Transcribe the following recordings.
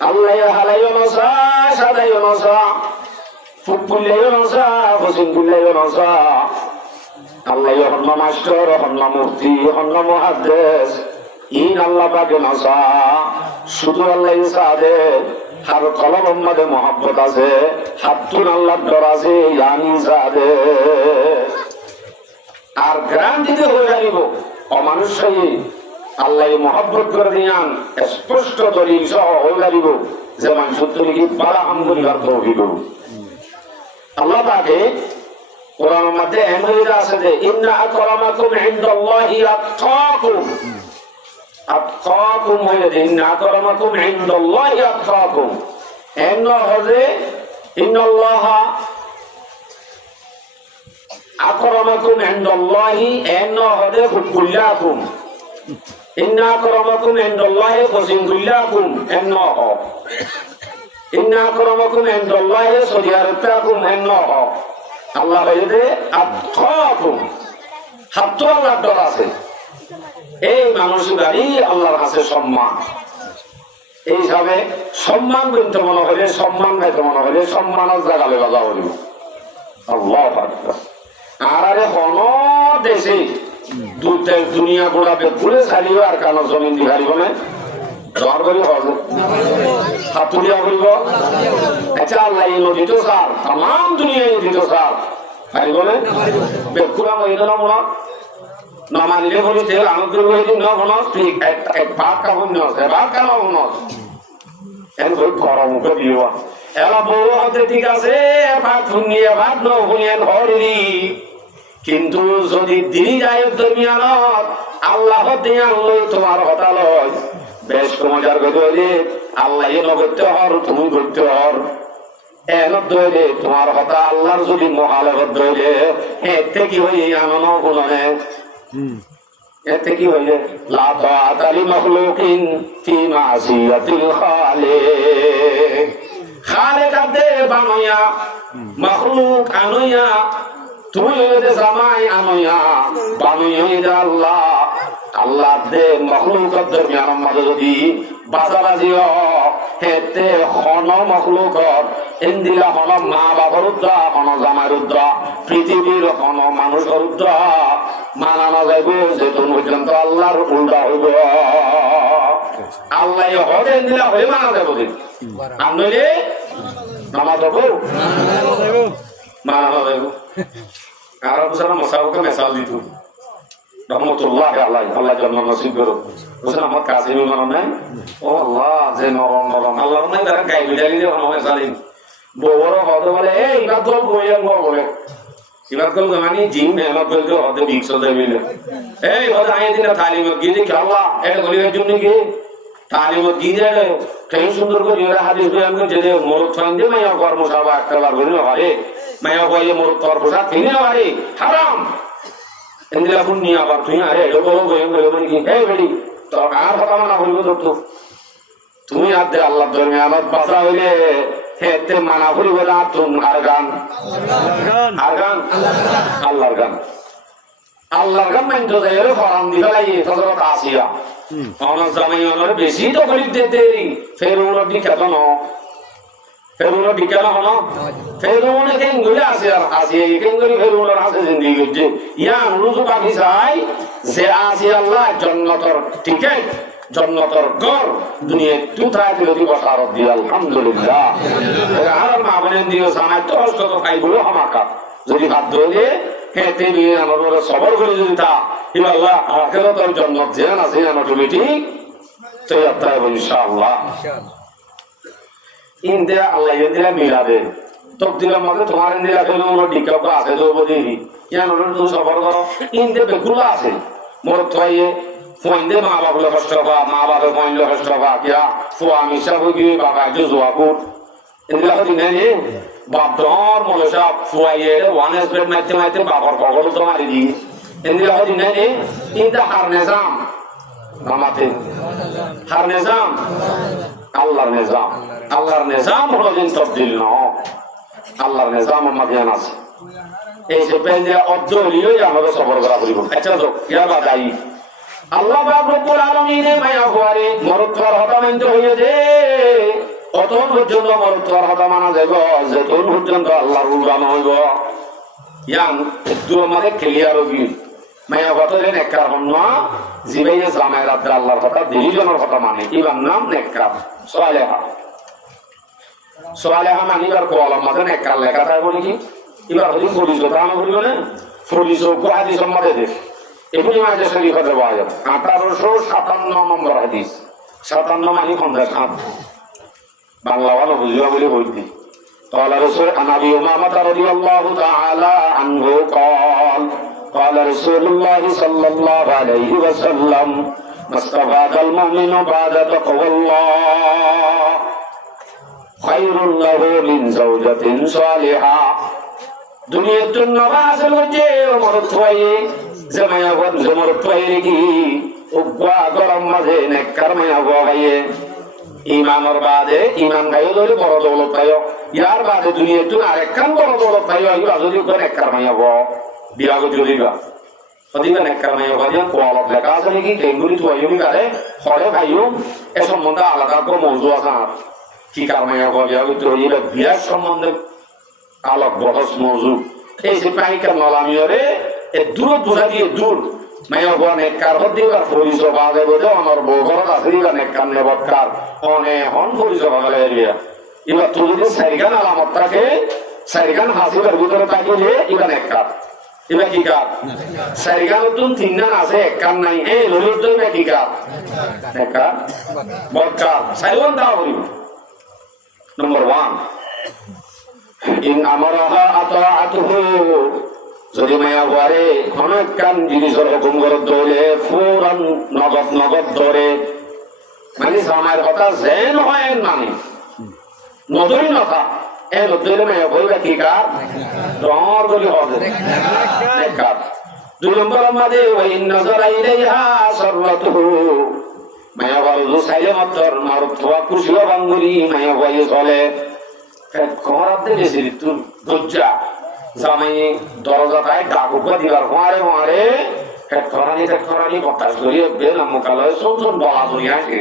আল্লাহ হালাইও নসা সাদাইও নসা foot পুল্লাইও নসা ফসিন পুল্লাইও নসা আল্লাহ হন্ন master হন্ন মুফতি হন্ন মুহাদ্দিস in আল্লাহ পাকে নসা শুধু আল্লাহ সাদে আর কলম মধ্যে মহব্বত আছে হাতুন আল্লাহর ডর আছে ইয়ানি সাদে আর গ্রাম দিতে হয়ে যাইব অমানুষ আল্লাহ মহব্বত করে দিয়ান স্পষ্ট দলিল সহ হয়ে যাইব যেমন সত্যি কি বালা আমগুলিবার তৌফিক আল্লাহ পাকে কোরআনের মধ্যে এমন আছে যে ইন্না আকরামাকুম ইনদাল্লাহি আতকাকুম আতকাকুম হয়ে যে ইন্না আকরামাকুম ইনদাল্লাহি আতকাকুম এন হযে ইন্নাল্লাহা আকরামাকুম ইনদাল্লাহি এন হযে কুল্লাকুম ইন্না আকরামাকুম ইনদাল্লাহি কুল্লাকুম এন হ ইন্না আকরামাকুম ইনদাল্লাহি সদিয়ারতাকুম এন হ আল্লাহ বলে আতকাকুম হাত্ত আল্লাহর ডর আছে এই মানুষেরই আল্লাহর কাছে সম্মান এই হিসাবে সম্মান কিন্তু মনে হলে সম্মান গাইতে মনে হলে সম্মানের জায়গালে বাজা বলিব আল্লাহু আকবার আর আরে হন দেশে দুনিয়া গোড়াবে ঘুরে ছাড়িও আর কানো জমিন দি হারিব না জ্বর করি হবে হাতুড়িয়া করিব আচ্ছা আল্লাহ এই নদী তো সার তাম দুনিয়া নদী তো সার হারিব না বেকুরা মহিলা না মনে না মানলে বলি তেল আনন্দ দিন না মনস ঠিক এক ভাত কাপড় নস ভাত কেন মনস এন ধর গরম মুখে দিও এলা বউ হতে ঠিক আছে ভাত শুনিয়ে ভাত ন শুনিয়ে ধরি কিন্তু যদি দিন যায় দুনিয়ানত আল্লাহ দিয়ান লই তোমার হতা লয় বেশ মজার কথা হলে আল্লাহ এন করতে হর তুমি করতে হর এন দইলে তোমার হতা আল্লাহর যদি মহালগত দইলে এতে কি হই আনন্দ গুণনে এতে কি হইলে লা তাআতালি মাখলুকিন ফি মাসিয়াতিল খালিক খালিক আদে বানায়া মাখলুক আনয়া তুমি হইতে জামাই আনয়া বানায়া আল্লাহ আল্লাহ দে মাখলুকত দরমিয়ানের মাঝে যদি বাজাবাজিও হেতে হন মাখলুকত ইন্দিলা হন মা বাবার উদ্রা হন জামাইর উদ্রা পৃথিবীর হন মানুষের উদ্রা মানানো যাইব যেহেতু পর্যন্ত আল্লাহর উল্টা হইব আল্লাহ হরে ইন্দিলা হয়ে মানা যাইব আনলে মানা যাব মানানো যাইব আর বুঝানো মশাউকে মেসাল দিত রহমতুল্লাহ আল্লাহ আল্লাহ জন্ম নসিব করো বুঝলেন আমার কাছে বিমান নাই ও আল্লাহ যে নরম নরম আল্লাহ নাই তারা গাই বিড়ালি দিয়ে হনমে চালিন বড় হতে বলে এই ইবাদ গল কইয়া বলে ইবাদ গল মানে জিম মেহনত করতে হতে বিক্স দেবে এই হতে আই দিন তালিম গিয়ে দেখি আল্লাহ এটা গলির জন্য কি তালিম গিয়ে যায় কেন সুন্দর করে এরা হাদিস বয়ান করে যে মরদ ফাইন দিয়ে মাইয়া কর্ম সাবা একটা বার করে না পারে মাইয়া কইয়ে মরদ তর পোশাক কিনে না পারে হারাম এন্দিলা ফুন নিয়ে আবার তুই আরে এলো বলো বয়ান করে বলি কি এই বেড়ি তোর আর কথা মানা হইব তো তুমি আর দে আল্লাহ ধর্মে আমার বাঁচা হইলে হেতে মানা করিব না তুমি আর গান আল্লাহর গান আল্লাহর গান মাইন তো যাই ফরাম দিবা লাগে তত আসিয়া অনার জামাই অনার বেশি তো গরিব দিতে ফের ওর বিখ্যাত ন ফের ওর বিখ্যাত হন ফের ওনে কেন গলে আসে আর আসে কেন গলি ফের ওর আছে জিন্দেগি করছে ইয়া রুজু বাকি চাই যে আসি আল্লাহ জন্নতর টিকেট জন্নতর ঘর দুনিয়া তুথায় যদি বসার দিয়ে আলহামদুলিল্লাহ আর মা বোনের দিয়ে জামাই তো কষ্ট তো খাই বলে হামাকা যদি বাধ্য হলে হেতে নিয়ে আমার সবর করে যদি তা ইল্লাহ আখিরাতের জান্নাত যেন আছে আমার ঠিক তো যাত্রা ইনশাআল্লাহ ইনদিরা আল্লাহ ইনদিরা মিলাবে তকদিরের মধ্যে তোমার ইনদিরা কেন ওর ডিকাপ আছে তো বলি ইয়ান ওর তো সবর করো ইনদে বেকুলা আছে মোর থয়ে ফোনদে মা বাবা কষ্ট বা মা বাবা ফোনলে কষ্ট বা কিয়া ফুয়া মিশা হই বাবা জুয়াকুর ইনদিরা হদি নেই বাপর মনসা ফুয়াইয়ে ওয়ান স্প্রেড মারতে মারতে বাবার কগল তো মারি দি ইনদিরা হদি নেই ইনদা হার নিজাম মামাতে হার নিজাম আল্লাহর নিজাম আল্লাহর নিজাম হলো দিন তবদিল ন আল্লাহর নিজাম মাদিয়ান আছে এই যে পেন্দে অজ্জলিও আমাদের সবর করা করিব আচ্ছা তো ইয়া বাদাই আল্লাহ পাক রব্বুল আলামিন মায়া ফুয়ারে মরদ হতামেন্দ্র হইয়ে দে যতক্ষণ পর্যন্ত মরত্বর হতা মানা যাব যতক্ষণ পর্যন্ত আল্লাহর উলগান হইব ইয়ান একটু আমাদের ক্লিয়ার হবি মায়া বতলে নেককার হন জিবাইয়ে জামায়ের আব্দুল আল্লাহর কথা দুইজনের কথা মানে ইবার নাম নেককার সালেহা সালেহা মানিবার কলম মাঝে নেককার লেখা থাকবো নাকি এবার হলি পরিচয় তা বলব না পরিচয় কো হাদিস আমাদের দেখ এগুলি মাঝে শরীফে দেওয়া যাবে 1857 নম্বর হাদিস 57 মানে 50 বাংলা ভালো বুঝবা বলে বলতি قال رسول عن ابي امامه رضي الله تعالى عنه قال قال رسول الله صلى الله عليه وسلم ما استفاد المؤمن بعد تقوى الله خير له من زوجة صالحة দুনিয়াতে নওয়াজ হচ্ছে মরতওয়ায়ে জামায়াত জমরতওয়ায়ে কি উগ্রা গরম মাঝে নেককার মায়া গায়ে ইমানের বাদে ইমান গায়ে ধরে বড় দৌলত পায় ইয়ার বাদে দুনিয়াতে আরেকখান বড় দৌলত পায় ইয়া যদি করে নেককার মায়া বিরাগ জলিবা সদিবা নেককার মায়া গায়ে কোয়ালত লেখা আছে নাকি ডেঙ্গুরি তোয়াইমি গারে হরে ভাইও এ সম্বন্ধে আলাদা করে মওজু আছে কি কার মায়া বিরাগ জলিবা বিরাগ সম্বন্ধে আলোক বহস মৌজু এই যে পাইকার নলামিয়রে এ দূর দূরা দিয়ে দূর মায়া হওয়া নেককার হদ্দিবার পরিচয় বাদে বোঝো আমার বৌঘরত আসিবা নেককার নেবৎকার হন পরিচয় বাগালে এরিয়া এবার তুই যদি সাইগান আলামত থাকে সাইগান হাসিবার ভিতরে থাকিলে এবার নেককার এবার কি কার সাইগান তুন তিনজন আছে এককার নাই এই ললিত তো এবার কি কার নেককার বৎকার সাইগান দাও হইব নম্বর 1 ইন আমারাহা আতাআতুহু যদি মায়া বারে অনেক কান জিনিসের হুকুম করে দৌলে ফুরান নগদ ধরে মানে আমার কথা যেন হয় মানে নদরি নথা এ নদরে মায়া বইবা কি কার ডর বলি হবে নেককার 2 নম্বর আমাদের ওই নজর ইলাইহা সররাতুহু মায়া বারু সাইলে মাত্র মারুতওয়া খুশিও বাঙ্গুরি মায়া বইয়ে চলে ঘরাতে গেছি তুই দজ্জা জামাই দরজা তাই ডাকুকা দিবার মারে খরানি বতাস ধরিয়ে বেলা মোকালয় শুনছুন বলা দুনিয়া আসে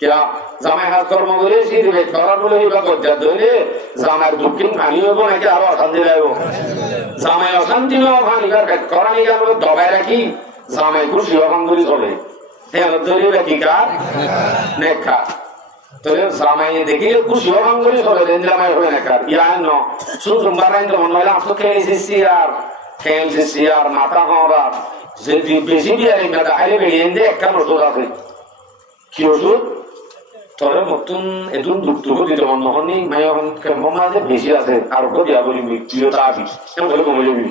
কেলা জামাই হাত কর্ম করে সিরিবে খরা বলে বা দজ্জা ধরে জামাইয়ের দক্ষিণ পানি হইব নাকি আরো অশান্তি লাগব জামাই অশান্তি নেওয়া ভাঙিবার খরানি গেল দবাই রাখি জামাই খুশি অভাঙ্গুরি চলে হ্যাঁ ধরিবে কি কার নেখা তোরে জামাই দেখিলে খুশি অভাঙ্গুরি চলে দেন জামাই হয়ে নেকার ইয়া ন শুনছুন বারাইন্দ্র মন হইলে আপনি খেলছি আর মাথা হওয়া যদি বেশি বিয়ারে মেয়েটা হাইলে বেরিয়ে দিয়ে একটা ওষুধ আছে কি ওষুধ তোরে নতুন এদুন দুঃখ দিতে মন নহনি মায়ের মাঝে বেশি আছে আর ওকে দিয়া বলি প্রিয়তা আবি এমন বলে কমে যাবি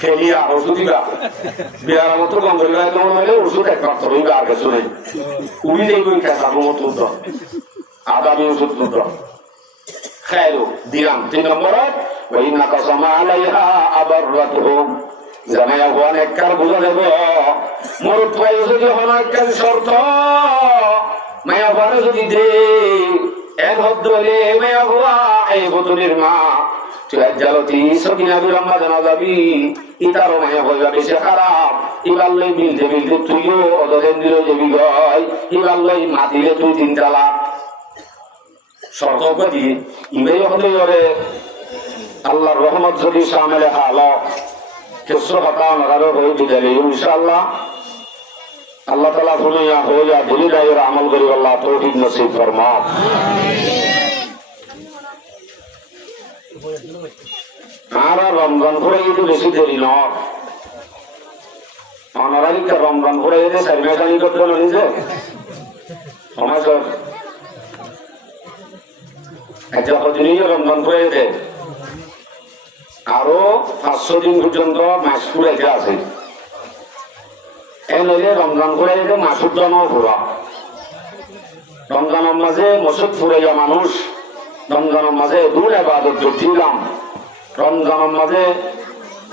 খেলি আর ওষুধ দিবা বিয়ার মতো গঙ্গল গায়ে কেমন হইলে ওষুধ একবার তোর হইবে আর কিছু নেই উড়ি যাইব খেসাবো মতো তো আদামি ওষুধ তো খেলো দিলাম 3 নম্বর ওই নাকাসমা আলাইহা আবাররাতুহুম জামায়া হওয়া নেককার বুঝা দেব মরুত ভাই যদি হনাকার শর্ত মায়া বারে যদি দে এক হদ্দ হলে মায়া হওয়া এই বোতলের মা তুই জালতি সকিনা বিরম্মা জানা যাবি ইতারও মায়া হইবা বেশি খারাপ ইবাল্লই বিলতে তুইও অদরেন দিল যাবি গয় ইবাল্লই মাতিলে তুই 3 তালাক শর্ত দিয়ে ইবাই হলে ওরে আল্লাহর রহমত যদি সামনে হালো কিছু হতা নাগারও হয়ে দিলে ইনশাআল্লাহ আল্লাহ তাআলা দুনিয়া হয়ে যা দিলি দায়ের আমল করি আল্লাহ তৌফিক নসিব ফরমাও আর রমজান পড়ে যদি বেশি দেরি নয় অনারারিকা রমজান পড়ে এলে সার্ভেখানি করতে নিজে সমাজ একটা কদিনই রমজান পড়ে দেয় আরো 500 দিন পর্যন্ত মাস ফুরাইতে আছে এনে রমজান ফুরাইতে মাসুর জন্ম ফুরা রমজানের মাঝে মসুদ ফুরাইয়া মানুষ রমজানের মাঝে দূর ইবাদত করছিলাম রমজানের মাঝে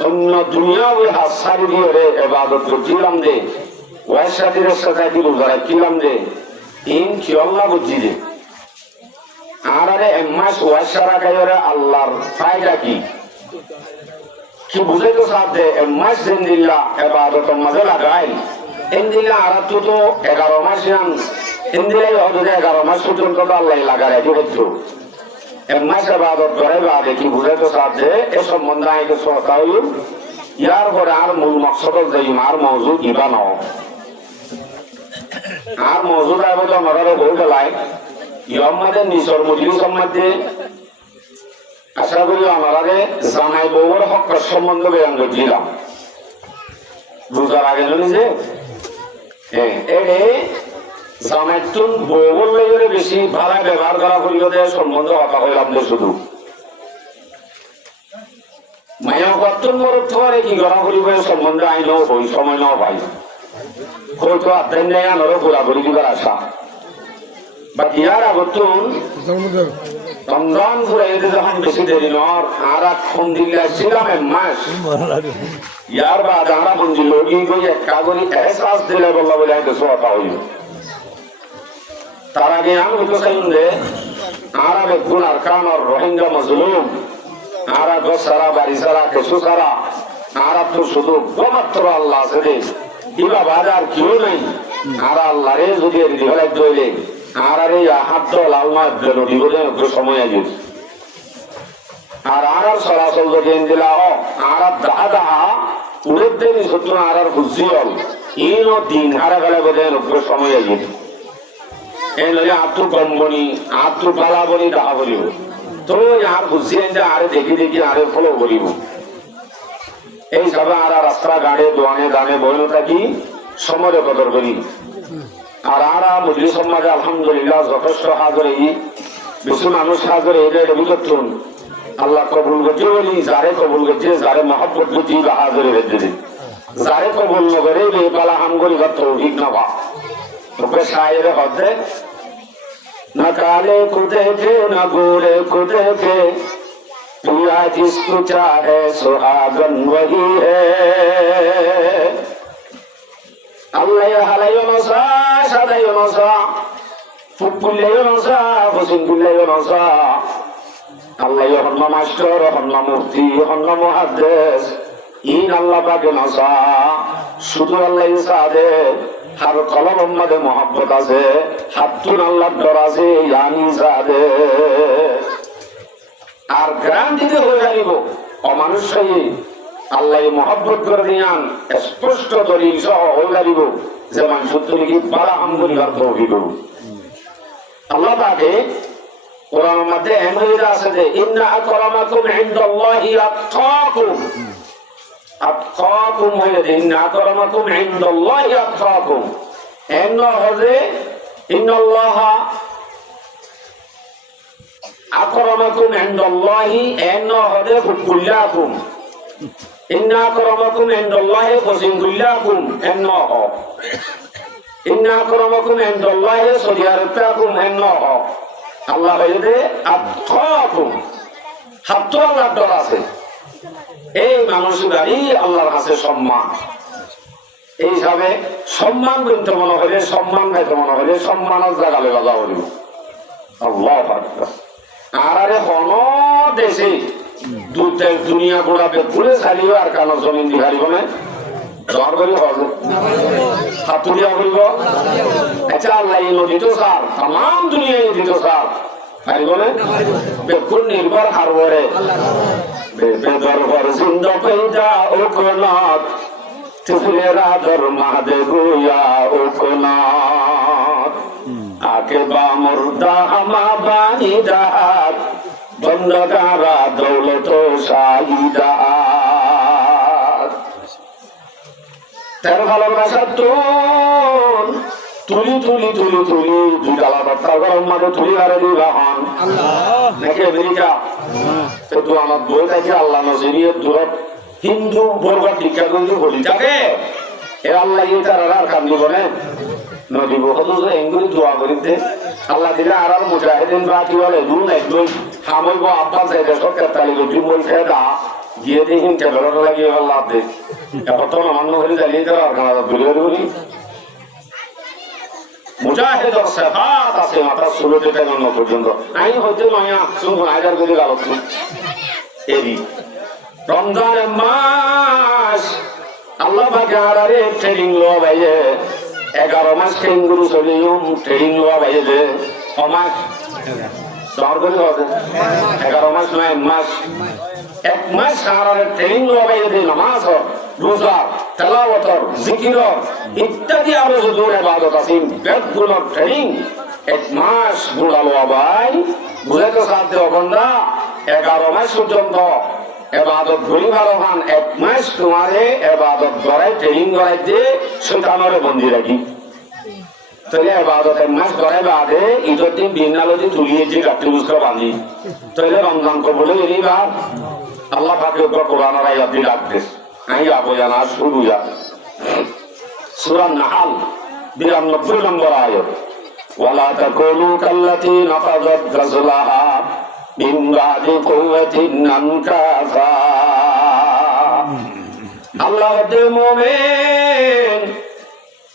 অন্য দুনিয়া ওই হাত সারি দিয়ে ইবাদত করছিলাম যে ওয়াইসাদের সাথে রোজা রাখছিলাম যে কি আল্লাহ বুঝছি যে আর আরে 1 মাস ওয়াইসা রাখাই আল্লাহর ফায়দা কি বুঝে তো সাথে 1 মাস দিন দিল্লা এবাদতের মাঝে লাগাই দিন দিল্লা আর তো 11 মাস ইন্দিরাই হদে 11 মাস পর্যন্ত আল্লাহ লাগার একই হতো এক মাস আবাদত করে বা দেখি বুঝাইতে সাথে এ সম্বন্ধে আইকে সহতা হইল ইয়ার পরে আর মূল মকসদ যাই আর মৌজুদ ইবা ন আর মৌজুদ আইবত আমরা বই পেলাই ইহম্মাদের নিচর মজলিস সম্বন্ধে আশা করি আমারে জামাই বউর হক সম্বন্ধে বয়ান করছিলাম বুঝার আগে জানি যে জামাইতুন বউর লেগে বেশি ভাড়া ব্যবহার করা পরিষদে সম্বন্ধ কথা হইলাম শুধু মায়া কর্তন মরত করে কি করা করিব সম্বন্ধে আইন হই সময় নাও পাই হয়তো আত্মাই নেই আনারও ঘোরাঘুরি দিবার আশা বা ইয়ার আগতুন রমজান ঘুরাইতে যখন বেশি দেরি নর আর ফোন দিলে ছিলাম এক মাস ইয়ার বাদ আমরা বঞ্জি লগি গই এক কাগরি এহসাস দিলে বললা বলে আইতে সোয়াটা হইল তার আগে আমি হইতো চাইন যে আর বেগুন আর কান আর রোহিঙ্গা মজলুম আর সারা বাড়ি সারা কিছু সারা আর তো শুধু মাত্র আল্লাহ আছে রে ইবা বাজার কেউ নেই আর আল্লাহ রে যদি দিবাই দইলে আর এই হাত লাল মাছ নদী সময় আগে আর আর সরাসল যদি দিলা আর দাহা দাহা উড়ের দেরি সত্য আর বুঝি হল ইন দিন হারা গেলে বোধ সময় আগে এই নয় আত্মু কম্বনি আত্মু পালা বনি দাহা করিব তো আর বুঝি আরে দেখি দেখি আরে ফলো করিব এই সব আর রাস্তা গাড়ে দোয়ানে দানে বইন থাকি সময় কদর করি আর আর মুসলিম সমাজে আলহামদুলিল্লাহ যথেষ্ট হাজরে বেশি মানুষ হাজরে এটা বুঝতুন আল্লাহ কবুল করছে বলি যারে কবুল করছে যারে মহব্বত করছি বা হাজরে রেখে দিন যারে কবুল নগরে এই পালা হাম করি বা তৌফিক না পা তোকে সাহেবে হতে না কালে কুদে কে না গোরে কুদে কে पिया जिसको चाहे सुहागन वही है Allah halayo nosa sadayo nosa fukullayo nosa fusinkullayo nosa Allah honna master honna mufti honna muhaddis in Allah bage nosa শুধু আল্লাহ সাদে har কলম উম্মতে mohabbat আছে হাতুন আল্লাহ ডর আছে ইয়ানি সাদে আর গ্রাম দিতে হয়ে যাইব অমানুষ আল্লাহ মহব্বত করে দিয়ান স্পষ্ট দলিল সহ হয়ে যাইব যে মানুষ কি বালা আমগুলি তৌফিক আল্লাহ পাকে কোরআনের মধ্যে এমন আছে যে ইন্না আকরামাকুম ইনদাল্লাহি আতকাকুম আতকাকুম হয়ে ইন্না আকরামাকুম ইনদাল্লাহি আতকাকুম এন্ন হযে ইন্নাল্লাহা আকরামাকুম ইনদাল্লাহি এন্ন হযে কুল্লাকুম ইন্না আকরামাকুম ইনদাল্লাহি কুল্লাকুম এন্ন হ ইন্না আকরামাকুম ইনদাল্লাহি সরিয়ারতাকুম এন্ন হ আল্লাহ বলে আতকাকুম হাত আল্লাহর ডর আছে এই মানুষগুলি আল্লাহর কাছে সম্মান এই হিসাবে সম্মান কিন্তু মনে হলে সম্মান খাইতে মনে হলে সম্মানের জায়গালে বাজা হইব আল্লাহু আকবার আর আরে হন দেশে দুনিয়া গোড়াবে ঘুরে চালিও আর কানো জমিন দি হারিব না জ্বর করি হবে হাতুরিয়া করিব আচ্ছা আল্লাহ এই নদী তো সার তাম দুনিয়া নদী তো সার হারিব না বেকুল নির্ভর হারবরে বেদর ভর জিন্দ পেদা ও কোনাত তুফলেরা দর মাদে গুয়া ও কোনাত আকে বা মুর্দা আমা বানিদাত বন্দগারা দৌলত শাহিদাত তেরো ভালোবাসা তোর তুলি তুলি তুলি তুলি দুটালা বার্তা গরম মাঝে তুলি আরে দিবা হন নাকি আমেরিকা তো আমার বই থাকে আল্লাহ নজরিয়ে দূরত হিন্দু বরবাদ দীক্ষা কিন্তু বলি থাকে এ আল্লাহ ইয়ে তারা আর কাম দিব না নদীব হতো যে এঙ্গুলি দোয়া করিতে আল্লাহ দিলে আর আর মুজাহিদিন বা কি বলে দুন একদম হামইব আব্বাস এটা সরকার তালি গতি বলছে দা গিয়ে দেখিন ক্যামেরা লাগিয়ে আল্লাহ দেখ এখন তো অন্য করে জ্বালিয়ে দেওয়া আর কানা তুলে করি মুজাহিদ সাহাত আছে মাথা ষোলো থেকে অন্য পর্যন্ত আমি হইতে নয়া শুনুন হাজার করে গালত এরি রমজানের মাস আল্লাহ পাকে আরে ট্রেনিং লো ভাইয়ে 11 মাস ট্রেনিং গুরু চলিম ট্রেনিং লওয়া বাইরে যে অমাস দর করে হবে 11 মাস নয় মাস 1 মাস সারারে ট্রেনিং লওয়া বাইরে যে নামাজ রোজা তেলাওয়াত জিকির ইত্যাদি আরো হুজুর ইবাদত আছে বেদগুলোর ট্রেনিং 1 মাস বুড়া লওয়া ভাই বুঝে তো সাথে বন্ধা 11 মাস পর্যন্ত এবাদত ঘুরি ভালো খান 1 মাস তোমারে এবাদত করাই ট্রেনিং করাই দিয়ে শৈতানরে বন্দি রাখি তাহলে এবাদত 1 মাস করাই বাদে ঈদের দিন বিনালতি তুলিয়ে যে গাঠি বুঝতে বাঁধি তাহলে রমজান কবলে এলি বা আল্লাহ পাকের উপর কোরআনের আয়াত দিয়ে রাখবে আমি আপো জানা শুরু যা সূরা নাহল 92 নম্বর আয়াত ওয়ালা তাকুনু কাল্লাতী নাকাযাত গাযলাহা মিন বাদি কুওয়াতিন আনকাসা আল্লাহ দে মুমিন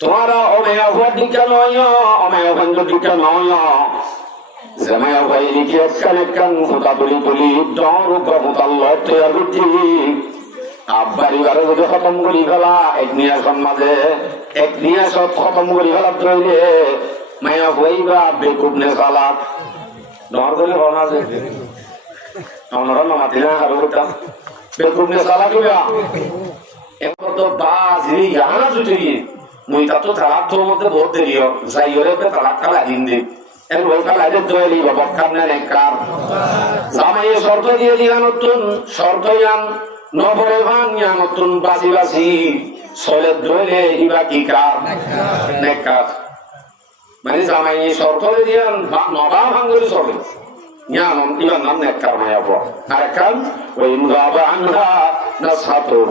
তোমারা অমেয়া দিকে নয় অমেয়া দিকে নয় জামায়া ভাই লিখে কান ফুটা তুলি ডর কমতাল্লাহ তৈরি করছি আব্বারি বারে যদি খতম করি ফেলা এক নিয়াসন মাঝে এক নিয়াসত খতম করি ফেলা ধরলে মায়া ভাইবা বেকুবনে চালা ডর করে হনা যে আমরা নামাতি না আরো করতাম বেকুবনে চালা কিবা এখন তো বাজি ইয়ানা জুটি মুই তা তো তালাক তোর মধ্যে বহুত দেরি যাই হলে তালাক খালা দিন দিন এর ওই খালা দোয়ালি বা বক্কার না নেকার জামাই শর্ত দিয়ে দিলা নতুন শর্ত ইয়ান নবরে ভান ইয়া নতুন বাসি বাসি সলে দোয়ালে ইবা কি কার নেকার মানে জামাই শর্ত দিয়ে নবা ভাঙ্গলি চলে ஞானம் இவன் நம் நெக்கரமையப்போ அரக்கம் وَإِنْغَابَ عَنْهَا نَصْحَتُهُ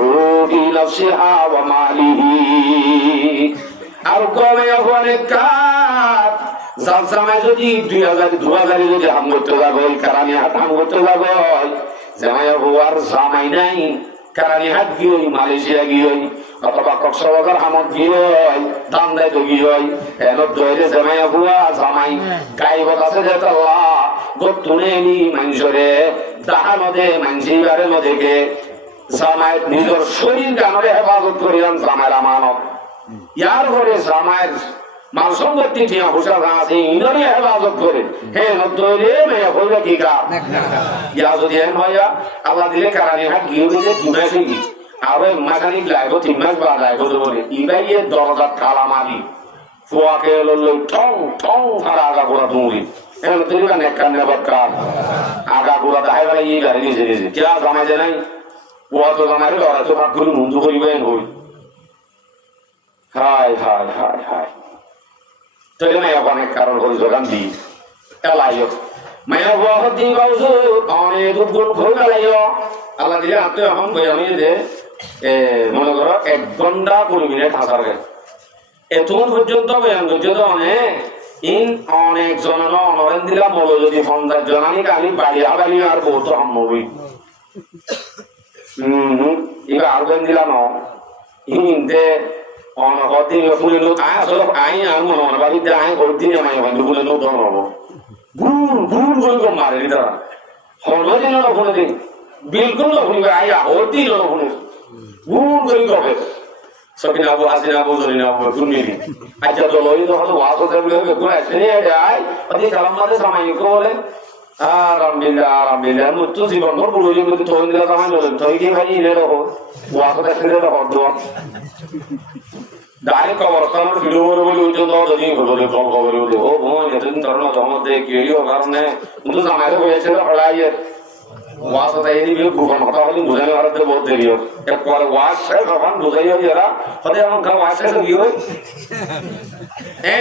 فِي نَفْسِهَا وَمَالِهِ আর কমেয়াপো নেকার জামাই যদি 2000 যদি হাম করতে যাবো কারানি হাত হাম করতে যাবো জামাইয়াপো আর জামাই নাই কারানি হাত গিয়ে মালয়েশিয়া গিয়ে অথবা কক্সবাজার হামত গিয়ে দাম দেয় তো গিয়ে এনত ধরে জামাইয়াপো জামাই গাইবত আছে যে আল্লাহ গোতুনে নি মানুষরে দাহানদে মানসিবারে নদেকে জামাইয়ের নিজের শরীর গানরে হেফাজত করিলাম জামাইয়ের আমানত ইয়ার ঘরে জামাইয়ের মাল সম্পত্তি ঠিয়া হুসা আছে ইনরে হেফাজত করে হে নদরে মেয়ে হইবে কি কা ইয়া যদি এন হইয়া আল্লাহ দিলে কারানি হাত গিয়ে দিলে দুমাস হইবি আর মাখানি লাগবো 3 মাস বা লাগবো বলে ইবাই এর দরজা তালা মারি ফুয়াকে লল ঠং ঠং ফারা আগা গোড়া তুমুরি এখন তুই নেকার নেবাদ আগা গোড়া দাহাই বেলা ই গাড়ি নিজে নিজে কিয়া জামাই যে নাই ওয়া তো জামাই লড়া তো ভাগ করে মুন্দু করিবেন হই হায় হায় হায় হায় তৈরি মায়া অনেক কারণ করে যোগান দি এলাইও মায়া হওয়া হতি বাউসু অনেক দুগুণ ভুল এলাইও আল্লাহ দিলে আপনি এখন বই আমি যে মনে করো 1 ঘন্টা 20 মিনিট হাসার গে এতক্ষণ পর্যন্ত বয়ান পর্যন্ত অনেক জনের অনরেন দিলাম বলো যদি 50 জনানি আমি বাড়ি হাবালি আর বহুত সম্ভবই এবার আর বেন দিলাম হিন্দে অনহতি ফুলে নো আয় আসলে আই আর মনে বাড়ি দে আই করদিন আমি বন্ধু ফুলে নো দন হবো ভুল ভুল বল কো মারে দিতা হলদিন না ফুলে দিন বিলকুল না ফুলে আই হতি না ফুলে ভুল করি কবে সবিনা আবু হাসিনা আবু জরিনা আবু দুনিয়া আজ তো লই তো হলো ওয়াজ করতে বলে কোন আসে নি আই অতি সালাম মাদে সময় কো বলে আলহামদুলিল্লাহ মুতু জীবন ভর পুরো জীবন তো হইল জামাই বলে তো কি ভাই রে রো ওয়াজ করতে রে রো দোয়া ডাইরেক্ট কবরস্থান ভিডিও করে বলে ওই জন্য যদি বলে কল করে বলে ও ভয় এতদিন ধরনা জমতে কিও কারণে মুতু জামাইরে বলেছিল হলাইয়ে ওয়াজ তাই এই ভিডিও গোপন কথা বলি বুঝানো আর তো বহুত দেরি হয় একবার ওয়াজ শেষ তখন বুঝাই হয় এরা হতে এমন খাওয়া ওয়াজ শেষ কি হয়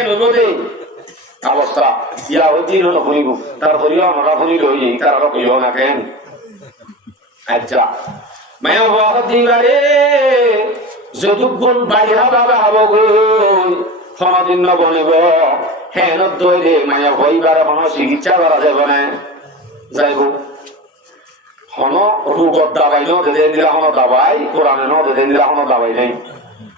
নবদে অবস্থা ইয়া হতি হলো হইব তারপরেও আমরা হইল হই এই তার আর কইও না কেন আচ্ছা মায়া হতি বারে যদুগুণ বাড়ি হাবা হাব গই সমাদিন বনিব হেন দইরে মায়া হইবার কোন চিকিৎসা করা যাবে না যাইব হন রোগত দাবাই ন দেন দিলা হন দাবাই কোরআনে ন দেন দিলা হন দাবাই নাই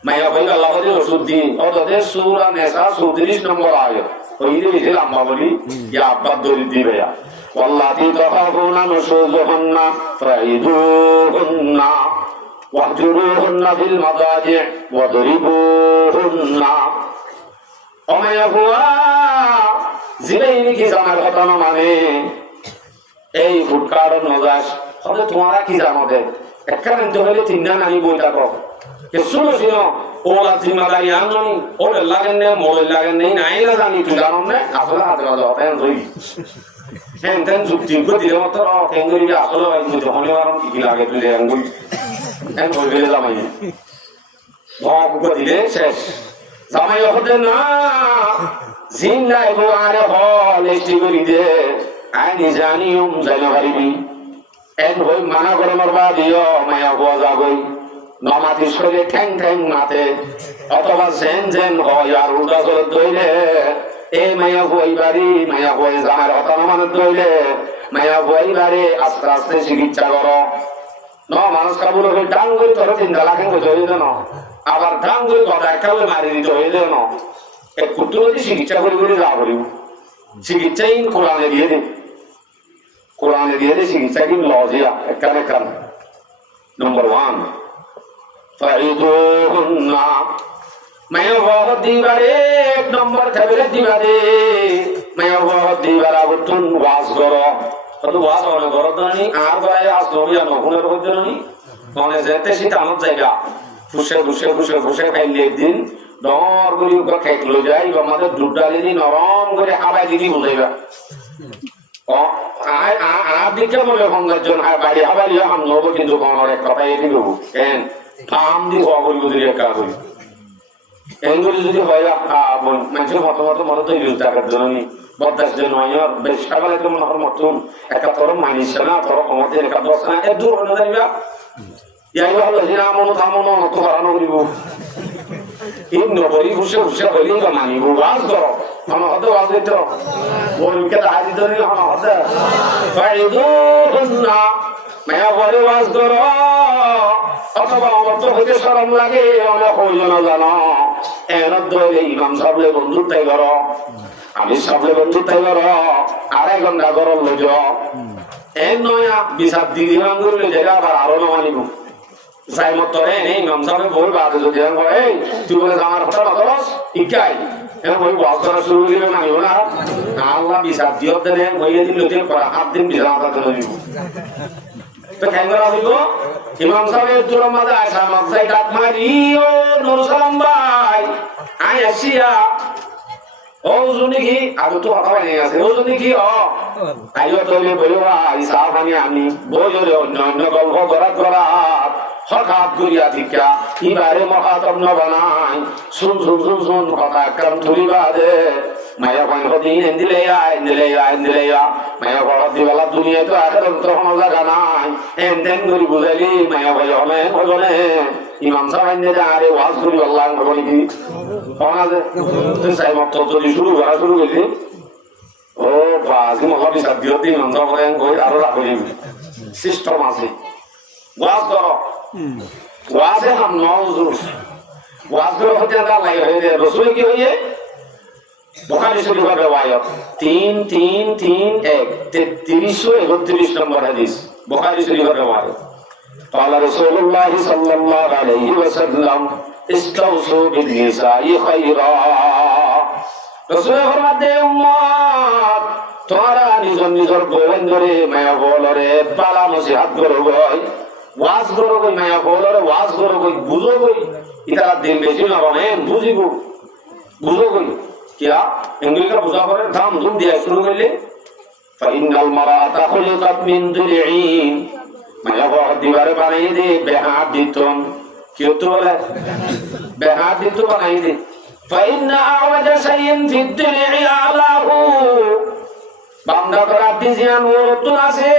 মায়া হইল আল্লাহ দি ওষুধ দি ওদের সূরা নেসা 34 নম্বর আয়াত ওইরে এসে লম্বা বলি ইয়া আব্বা দড়ি দিবে ওয়াল্লাতি তাখাফুনা নুশুযুহুন্না ফাইদুহুন্না ওয়াহজুরুহুন্না ফিল মাদাজি ওয়াদরিবুহুন্না অমায়া হুয়া জিলেই নাকি জানার কথা না মানে এই ফুটকার নজাস হলে তোমারা কি জানো দে একখান তো হলে তিনটা নানি বই থাকো শুনো শুনো ওলা জিম্মাদারি আননি ওলে লাগেন না মোলে লাগেন নেই নাই না জানি তুই জানো না আসলে হাতে বাজা হতেন রই হ্যাঁ তেন যুক্তি করে দিলে মতো কেন করি আসলে মুই যখন আরাম কি লাগে তুই দেন বই হ্যাঁ বই গেলে জামাই ধপ করে দিলে শেষ জামাই হতে না জিন্দা এবং আরে হল এসটি করি দে আইনি জানিও জানা পারিবি এক হই মানা করে মারবা দিও মায়া হওয়া যাবই নমাতি শরীরে ঠ্যাং ঠ্যাং মাতে অথবা জেন জেন হয় আর উল্টা করে দইলে এই মায়া হই বাড়ি মায়া হই জামার হতানো মানে দইলে মায়া হই বাড়ি আস্তে আস্তে চিকিৎসা করো ন মানুষ কাবুল হয়ে ডাং করে তোর চিন্তা লাগেন করতে হইলে না আবার ডাং করে কথা একটা মারি দিতে হইলে না এক কুটুর চিকিৎসা করে করে যা করিব চিকিৎসাই কোরআনে দিয়ে দে কোরআনে দিয়ে দে চিকিৎসা কি লজিয়া একখানে কান নম্বর 1 ফাইদুহুন্না মায়া বহুত দিবারে এক নম্বর খাবে দিবারে মায়া বহুত দিবারা বতুন ওয়াজ করো তো ওয়াজ অনেক করো জানি আর ভাই আজ দরিয়া নহুনের করতে জানি মনে যেতে শীত আমার জায়গা ফুসে ফুসে ফুসে ফুসে খাইলে একদিন ডর করে উপর খেক লই যাই বা আমাদের দুধডালি দি নরম করে হাবাই দিদি বুঝাইবা ও আর দিকে বলে সংগঠন বাড়ি হাবাই লিয়া হাম নব কিন্তু কোন এক কথা এটি দেবো কেন থাম দি হওয়া করি বুঝি একা করি এগুলি যদি হয় মানুষের মতো মতো মনে তৈরি টাকার জন্য বদাস জন্য বেশ সকালে তো মনে হয় মতন একটা তোর মানিস না তোর কমাতে একা দশ না এ দূর হয়ে যাইবা ইয়াই ভালো হিরা মনো থামনো মতো হারানো করিব এই নবরি ঘুষে ঘুষে হইলে বা মানিব ওয়াজ করো আমার হতে ওয়াজ দিত বলকে দাঁড়িয়ে দিত নি আমার হতে ফাইদুহুন্না মায়া বলে ওয়াজ করো অথবা আমার তো হইতে শরম লাগে অনেক হইল না জানো এর ধরে ইমাম সাহেবের বন্ধুত্বাই করো আমি সাহেবের বন্ধুত্বাই করো 2.5 ঘন্টা করো লজ এর নয়া বিচার দিদি ইমাম করলে যেটা আবার আরো না মানিব যাই মতো নেই ইমাম সাহেব বলবা যদি এই তুই বলে আমার কথা নতরস ইকাই এর ওই ওয়াজ করা শুরু করে মানিব না আল্লাহ বিচার দিও দেন হইয়ে দিল যে 7 দিন বিচার করতে দিব তো কেন করা হইব ইমাম সাহেব জোর মাঝে আসা মাথায় ডাক মারি ও নুর সালাম ভাই আই আসিয়া ও জুনি কি আগে তো কথা বানিয়ে আছে ও জুনি কি আইও তলে বলো ভাই সাহাবানি আমি বইরে অন্য অন্য গল্প করা হঠাৎ করিয়া ঠিকা এবারে মহাতম বানাই শুন শুন শুন শুন কথা কাম ধরিবা দে মায়া ভাই দিন দিলে মায়া বড় দিবেলা দুনিয়া তো আখের তখন জায়গা নাই এন করি বুঝাইলি মায়া ভাই হলে বলে ইমাম সাহেব আরে ওয়াজ করি আল্লাহ বলি কি তুই চাই মতো যদি শুরু করা শুরু করলি ও বাকি মহাবি সাধ্য ইমাম সাহেব আরো রাখি সিস্টেম আছে ওয়াজ করো ওয়াজে হাম নজর ওয়াজ করো হতে আল্লাহ হয়ে রসুল কি হইয়ে বুখারী শরীফের riwayat 331 নম্বর হাদিস বুখারী শরীফের riwayat قال رسول الله صلى الله عليه وسلم استوصوا بالنساء خيرا রাসূল ফরমাতে উম্মত তোমরা নিজের বউন ধরে মায়া বলরে পালা নসিহত করো গই ওয়াজ করো গই মায়া বলরে ওয়াজ করো গই বুঝো গই এটা দিন বেশি না মানে বুঝো গই क्या इंग्लिश का मुसाफर धाम धूम दिया शुरू कर ले फाइनल मराता खुलकत मिन दुलईन मैं बहुत दीवार बनाई दे बेहात दी तुम क्यों तो बोला बेहात दी तो बनाई दे फाइन आवाज शयइन फी दुलई आलाहु बांदा करा दिजियान वो तुना से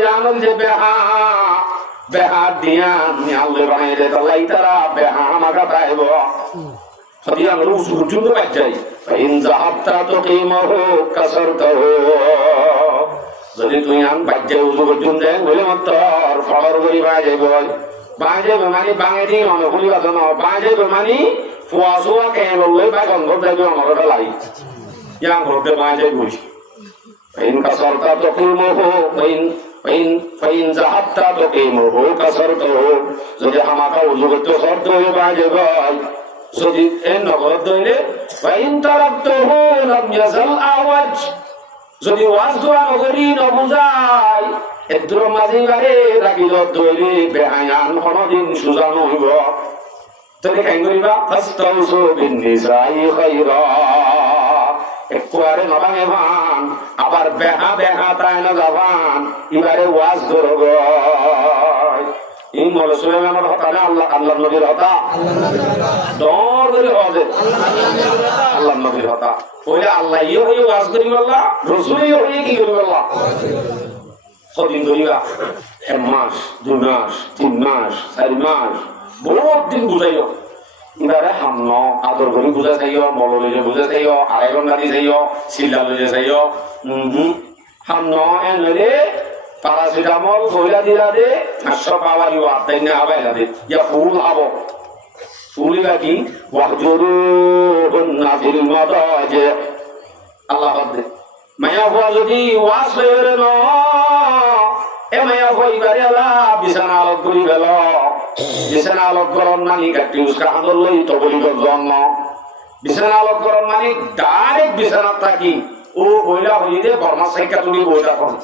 यानुल जे बेहात दिया न्याल बनाई दे तलाई तरा बेहा मगा ताइबो हदिया रूस गुजुंद बैठ जाए इन ज़हाबता तो कीमा हो कसरता हो যদি তুই আন বাজ্যে উজু গুজুন দেন বলে মত আর ফলর করি বাজে বেমানি বাঙে দি অনুকূলি বাজন বাজে বেমানি ফুয়া সুয়া কে লই বাই গন্ধ দেব আমার লাই ইয়াং ঘরতে বাজে গুই ইন কাসরতা তো कीमा हो इन ज़हाबता तो कीमा हो कसरता हो যদি আমাকে উজু করতে শর্ত হয়ে বাজে ভাই যদি এর নগদ দইলে ওয়াইন তারাকতুহু লাম ইয়াজাল আওয়াজ যদি ওয়াজ দোয়া নগরী নবুজাই এদ্র মাঝি বারে রাখি দইলে বেহায়ান কোনদিন সুজানো হইব তবে কেন করিবা ফাস্তাউসু বিন্নিসাই খায়রা একবারে নবাঙে ভান আবার বেহা বেহা তাই না যাবান এবারে ওয়াজ করব এই মৌলা সুলাইমানের হতা না আল্লাহ নবীর হতা দর করে হবে আল্লাহ নবীর হতা ওইটা আল্লাহ ইয়ে হয়ে ওয়াজ করি বললা রসুলই হয়ে কি করি বললা কদিন ধরিবা 1 মাস 2 মাস 3 মাস 4 মাস বহুত দিন বুঝাইও এবারে হামন আদর করে বুঝা চাইও মললে বুঝা চাইও 2.5 ঘন্টা দিয়ে চাইও সিল্লা লইলে চাইও হামন এনলে প্যারাসিটামল কইলা দিলা দে 500 পাওয়ারি ওয়াদাই না আবাইলা দে ইয়া ফুল আবো ফুলিবা কি ওয়াহজুরুহুন্না ফিল মাদাজি আল্লাহ বাদে মায়া হওয়া যদি ওয়াজ হইরে ন এ মায়া হইবারে আলা বিছানা আলোক করি গেল বিছানা আলোক করন মানি কাটি উস্কা আদর লই তো বলি জন্ম বিছানা আলোক করন মানি ডাইরেক্ট বিছানা থাকি ও কইলা হইদে বর্মা সাইকা তুমি বইটা কোন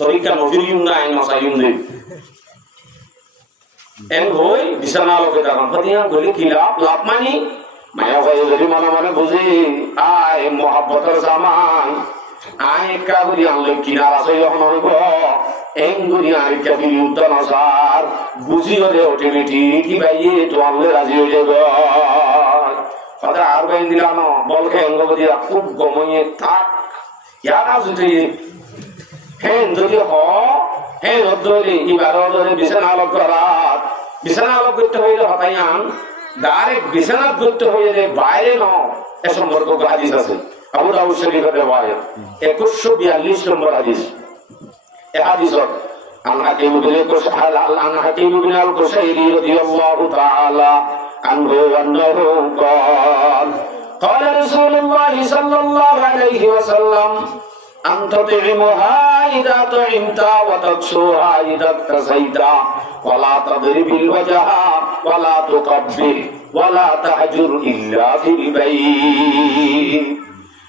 তরিকা নফিরিউম না আইন মাসাইউম দে এন হই বিছানা আলোকে তখন পতিয়া গলি কি লাভ মানি মায়া ভাই যদি মনে মনে বুঝি আয় মোহাব্বতের জামান আয় একা করি আনলে কিনার আছে যখন হইব এন করি আয় কাফি উদ্যান আসার বুঝি হলে অটোমেটিক কি ভাইয়ে তো আনলে রাজি হয়ে যাবে কথা আর বাইন দিলাম বলকে অঙ্গবতী খুব গময়ে থাক ইয়ার যদি হেন যদি হেন ধরে এবার ধরে বিছানা আলোক করার বিছানা আলোক করতে হইলে হতাইয়ান ডাইরেক্ট বিছানা করতে হইলে বাইরে ন এ সম্পর্ক হাদিস আছে আবু দাউদ শরীফের রিওয়ায়াত 2142 নম্বর হাদিস এই হাদিসত আন হাকিম ইবনে আল-কুশাইরি রাদিয়াল্লাহু তাআলা আনহু আন্নাহু قال قال رسول الله صلى الله عليه وسلم أنت طعمها إذا طعمت وتكسوها إذا اكتسيت ولا تضرب الوجه ولا تقبل ولا تهجر إلا في البيت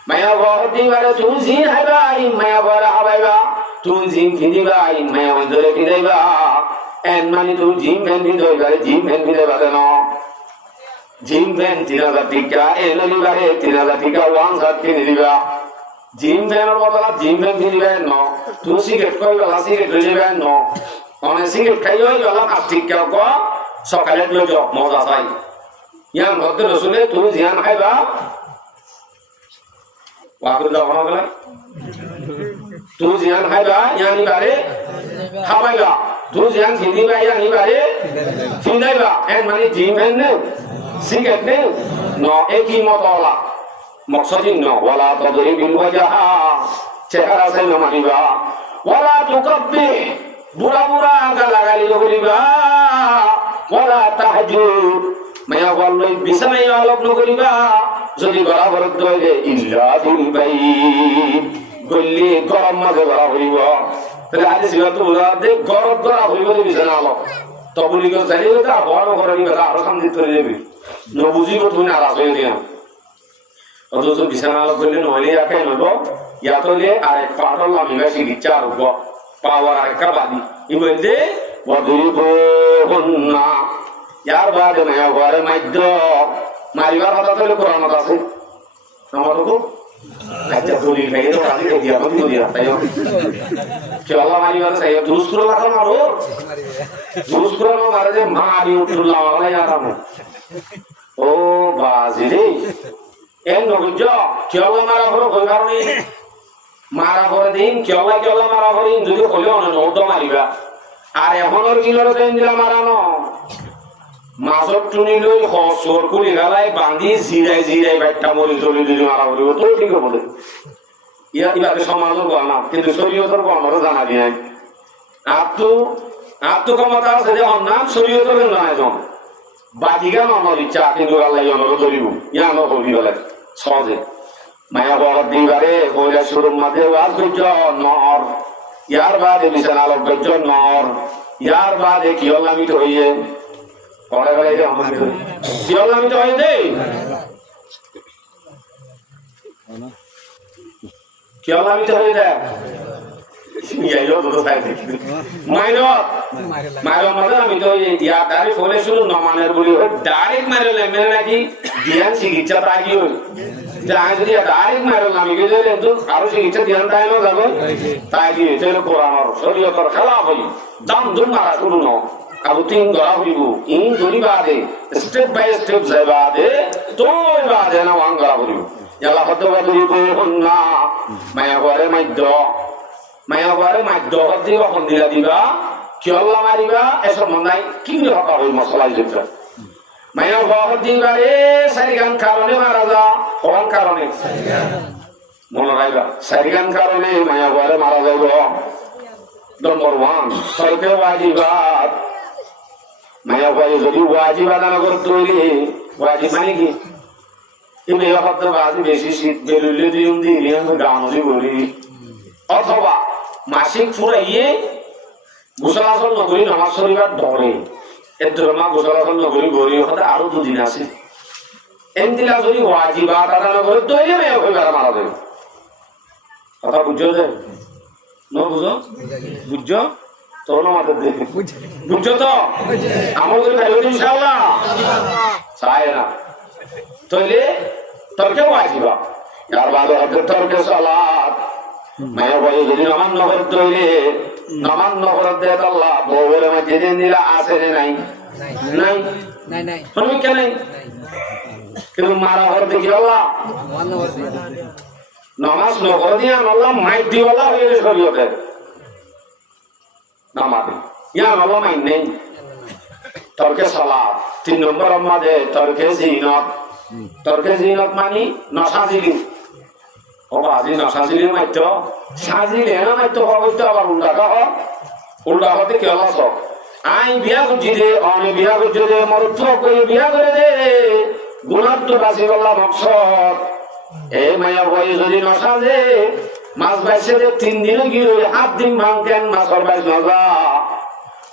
মায়া বহতি বারে তুলসি হাইবাই মায়া বরা হাইবা তুলসি ফিদিবাই মায়া ধরে ফিদাইবা এন মানে তুই জিম ভেন ফিদাইবারে জিম ভেন ফিদাইবারে ন জিম ভেন 3000 টাকা এনলি বারে 3000 টাকা ওয়ান সাত কিনে দিবা জিম ভেনের বদলা জিম ভেন ফিদিবেন ন তুই সিগারেট কইবা সিগারেট লইবেন ন অনে সিগারেট খাইই গলা কাস্টিক ক সকালে লই যাও মজা চাই ইয়ান ভক্ত রসুলে তুই জিয়ান খাইবা वाकुर दा होना गला तू जियान खाइबा यानी बारे खाबाइबा तू जियान फिदिबा यानी बारे फिदाइबा एन माने जिमेन ने सिगरेट ने न एक ही मतला मकसद न वाला तदरिबिल वजहा চেহারা সাই না মারিবা ওয়ালা তুকাব্বি বুড়া বুড়া গালাগালি করিবা ওয়ালা তাহজুর মায়া বললে বিছানায় আলোক করিবা যদি বরাবর দইলে ইল্লা ফিল বাইত গলি গরম মাঝে বরা হইব তাহলে আজ সিবাত বুঝা দে গরম করা হইব বিছানা আলোক তবলি গো চাইলে তা বড় করে নিবা আরো সামনে চলে যাবে ন বুঝিব তুমি নারাজ হয়ে দিয়া অথচ বিছানা আলোক করলে নহলে একাই নব ইয়াতলে আর এক পাটল লামিবা চিকিৎসা রোগ পাওয়ার আরেকটা বাদি ই বলতে ওয়াদুরিবুন্না ইয়ার বাদে মায়া ঘরে মাইদ্য মারিবার কথা তো কোরআনত আছে আমারও আচ্ছা দলিল ভাই তো আমি দেখি আমি দলিল তাই কি আল্লাহ মারিবার চাই দুরুস করে রাখা মারো দুরুস করে মারে যে মারি উঠলা ওলা ইয়ারাম ও বাজি রে এন নগজ কি আল্লাহ মারা হলো কই কারণে মারা করে দিন কি আল্লাহ মারা করে যদি হলো না নদ মারিবা আর এখনর কিলোর দেন দিলা মারানো মাছর টুনি লই হসর কুলি গালাই বাঁধি জিরাই জিরাই বাইটা মরি চলি দিলি মারা করিব তো ঠিক বলে ইয়া ইবাকে সমাজও গনা কিন্তু শরীয়তের গণরও জানা দি নাই আত্ম ক্ষমতা আছে যে অন্যান শরীয়তের নাই জন বাকিগা মনের ইচ্ছা কিন্তু আল্লাহ অনর ধরিব ইয়া ন করি বলে সহজে মায়া বহর দিবারে কইলা শুরুর মাঝে ওয়াজ করছ নর ইয়ার বাদে বিছানা আলোক করছ নর ইয়ার বাদে কি হলামিত হইয়ে পরে গেলে এই যে আমার কি হল আমি তো হয়ে দেই কি হল আমি তো হয়ে দেয় আমি তো ফোনে শুরু নমানের বলি ডাইরেক্ট মারলে মেরে নাকি ধ্যান চিকিৎসা তাই কি হই যদি ডাইরেক্ট মারল আমি কিন্তু আরো চিকিৎসা ধ্যান তাই না যাবে তাই কি কোরআন শরীয়তর খেলা হই দাম ধুম মারা শুরু ন আবু তিন ধরা হইব ইন ধরি বাদে স্টেপ বাই স্টেপ যাই বাদে তোর বাদে না ওয়াঙ্গা হইব ইয়ালা হতে বাদে না মায়া ঘরে মাইদ্য মায়া ঘরে মাইদ্য দিবা সন্ধিলা দিবা কিয়ল্লা মারিবা এসব নাই কি হতা হই মশলাই যেটা মায়া ঘর দিবারে সারিগান কারণে মারা যা কোন কারণে মনে রাখবা সারিগান কারণে মায়া ঘরে মারা যাইব নম্বর 1 তর্কে ওয়াজিবাত মায়া ঘরে যদি ওয়াজিবাত না করতে হইলে ওয়াজিব মানে কি এই মেয়া হত বাজি বেশি শীত বেলুলে দিউন দিলে আমি গানলি বলি অথবা মাসিক ফুরাইয়ে গোসলাচল নগরী নামাজ শরীফত ধরে এর ধর্মা গোসলাচল নগরী গড়ি হতে আরো 2 দিন আছে এমতিলা যদি ওয়াজিবাত আদা না করে তৈরি মেয়া হয়ে মারা যাবে কথা বুঝছো যে ন বুঝো বুঝছো তোর আমাদের দেখে বুঝছো তো আমল করে খাইব ইনশাআল্লাহ চায় না তৈলে তর্কে ওয়াজিবা আর বাদ হতে তর্কে সালাত মায়া ভাই যদি নামান নহর তৈলে নামান নহর দে আল্লাহ বউয়ের মধ্যে দিন দিলা আছে রে নাই নাই নাই নাই তুমি কেন কিন্তু মারা হর দেখি আল্লাহ নামাজ নহর দিয়া আল্লাহ মাইক দিওয়ালা হয়ে গেছে শরীয়তে নামাজ ইয়া আল্লাহ মাইক নেই তর্কে সালাত 3 নম্বর আমাদে তর্কে জিনত মানি নসাজিলি ও বাজি নসাজিলি মাইতো সাজিলে না মাইতো হইতো আবার উল্টা হতে কি হলো সব আই বিয়া করছি রে অনে বিয়া করছি রে মরুত্ব করে বিয়া করে দে গুণার তো বাঁচি বললা মকসদ এই মায়া বই যদি নসাজে মাছ বাইছে যে 3 দিনও কি 7 দিন ভাঙতেন মাছর বাইশ নজা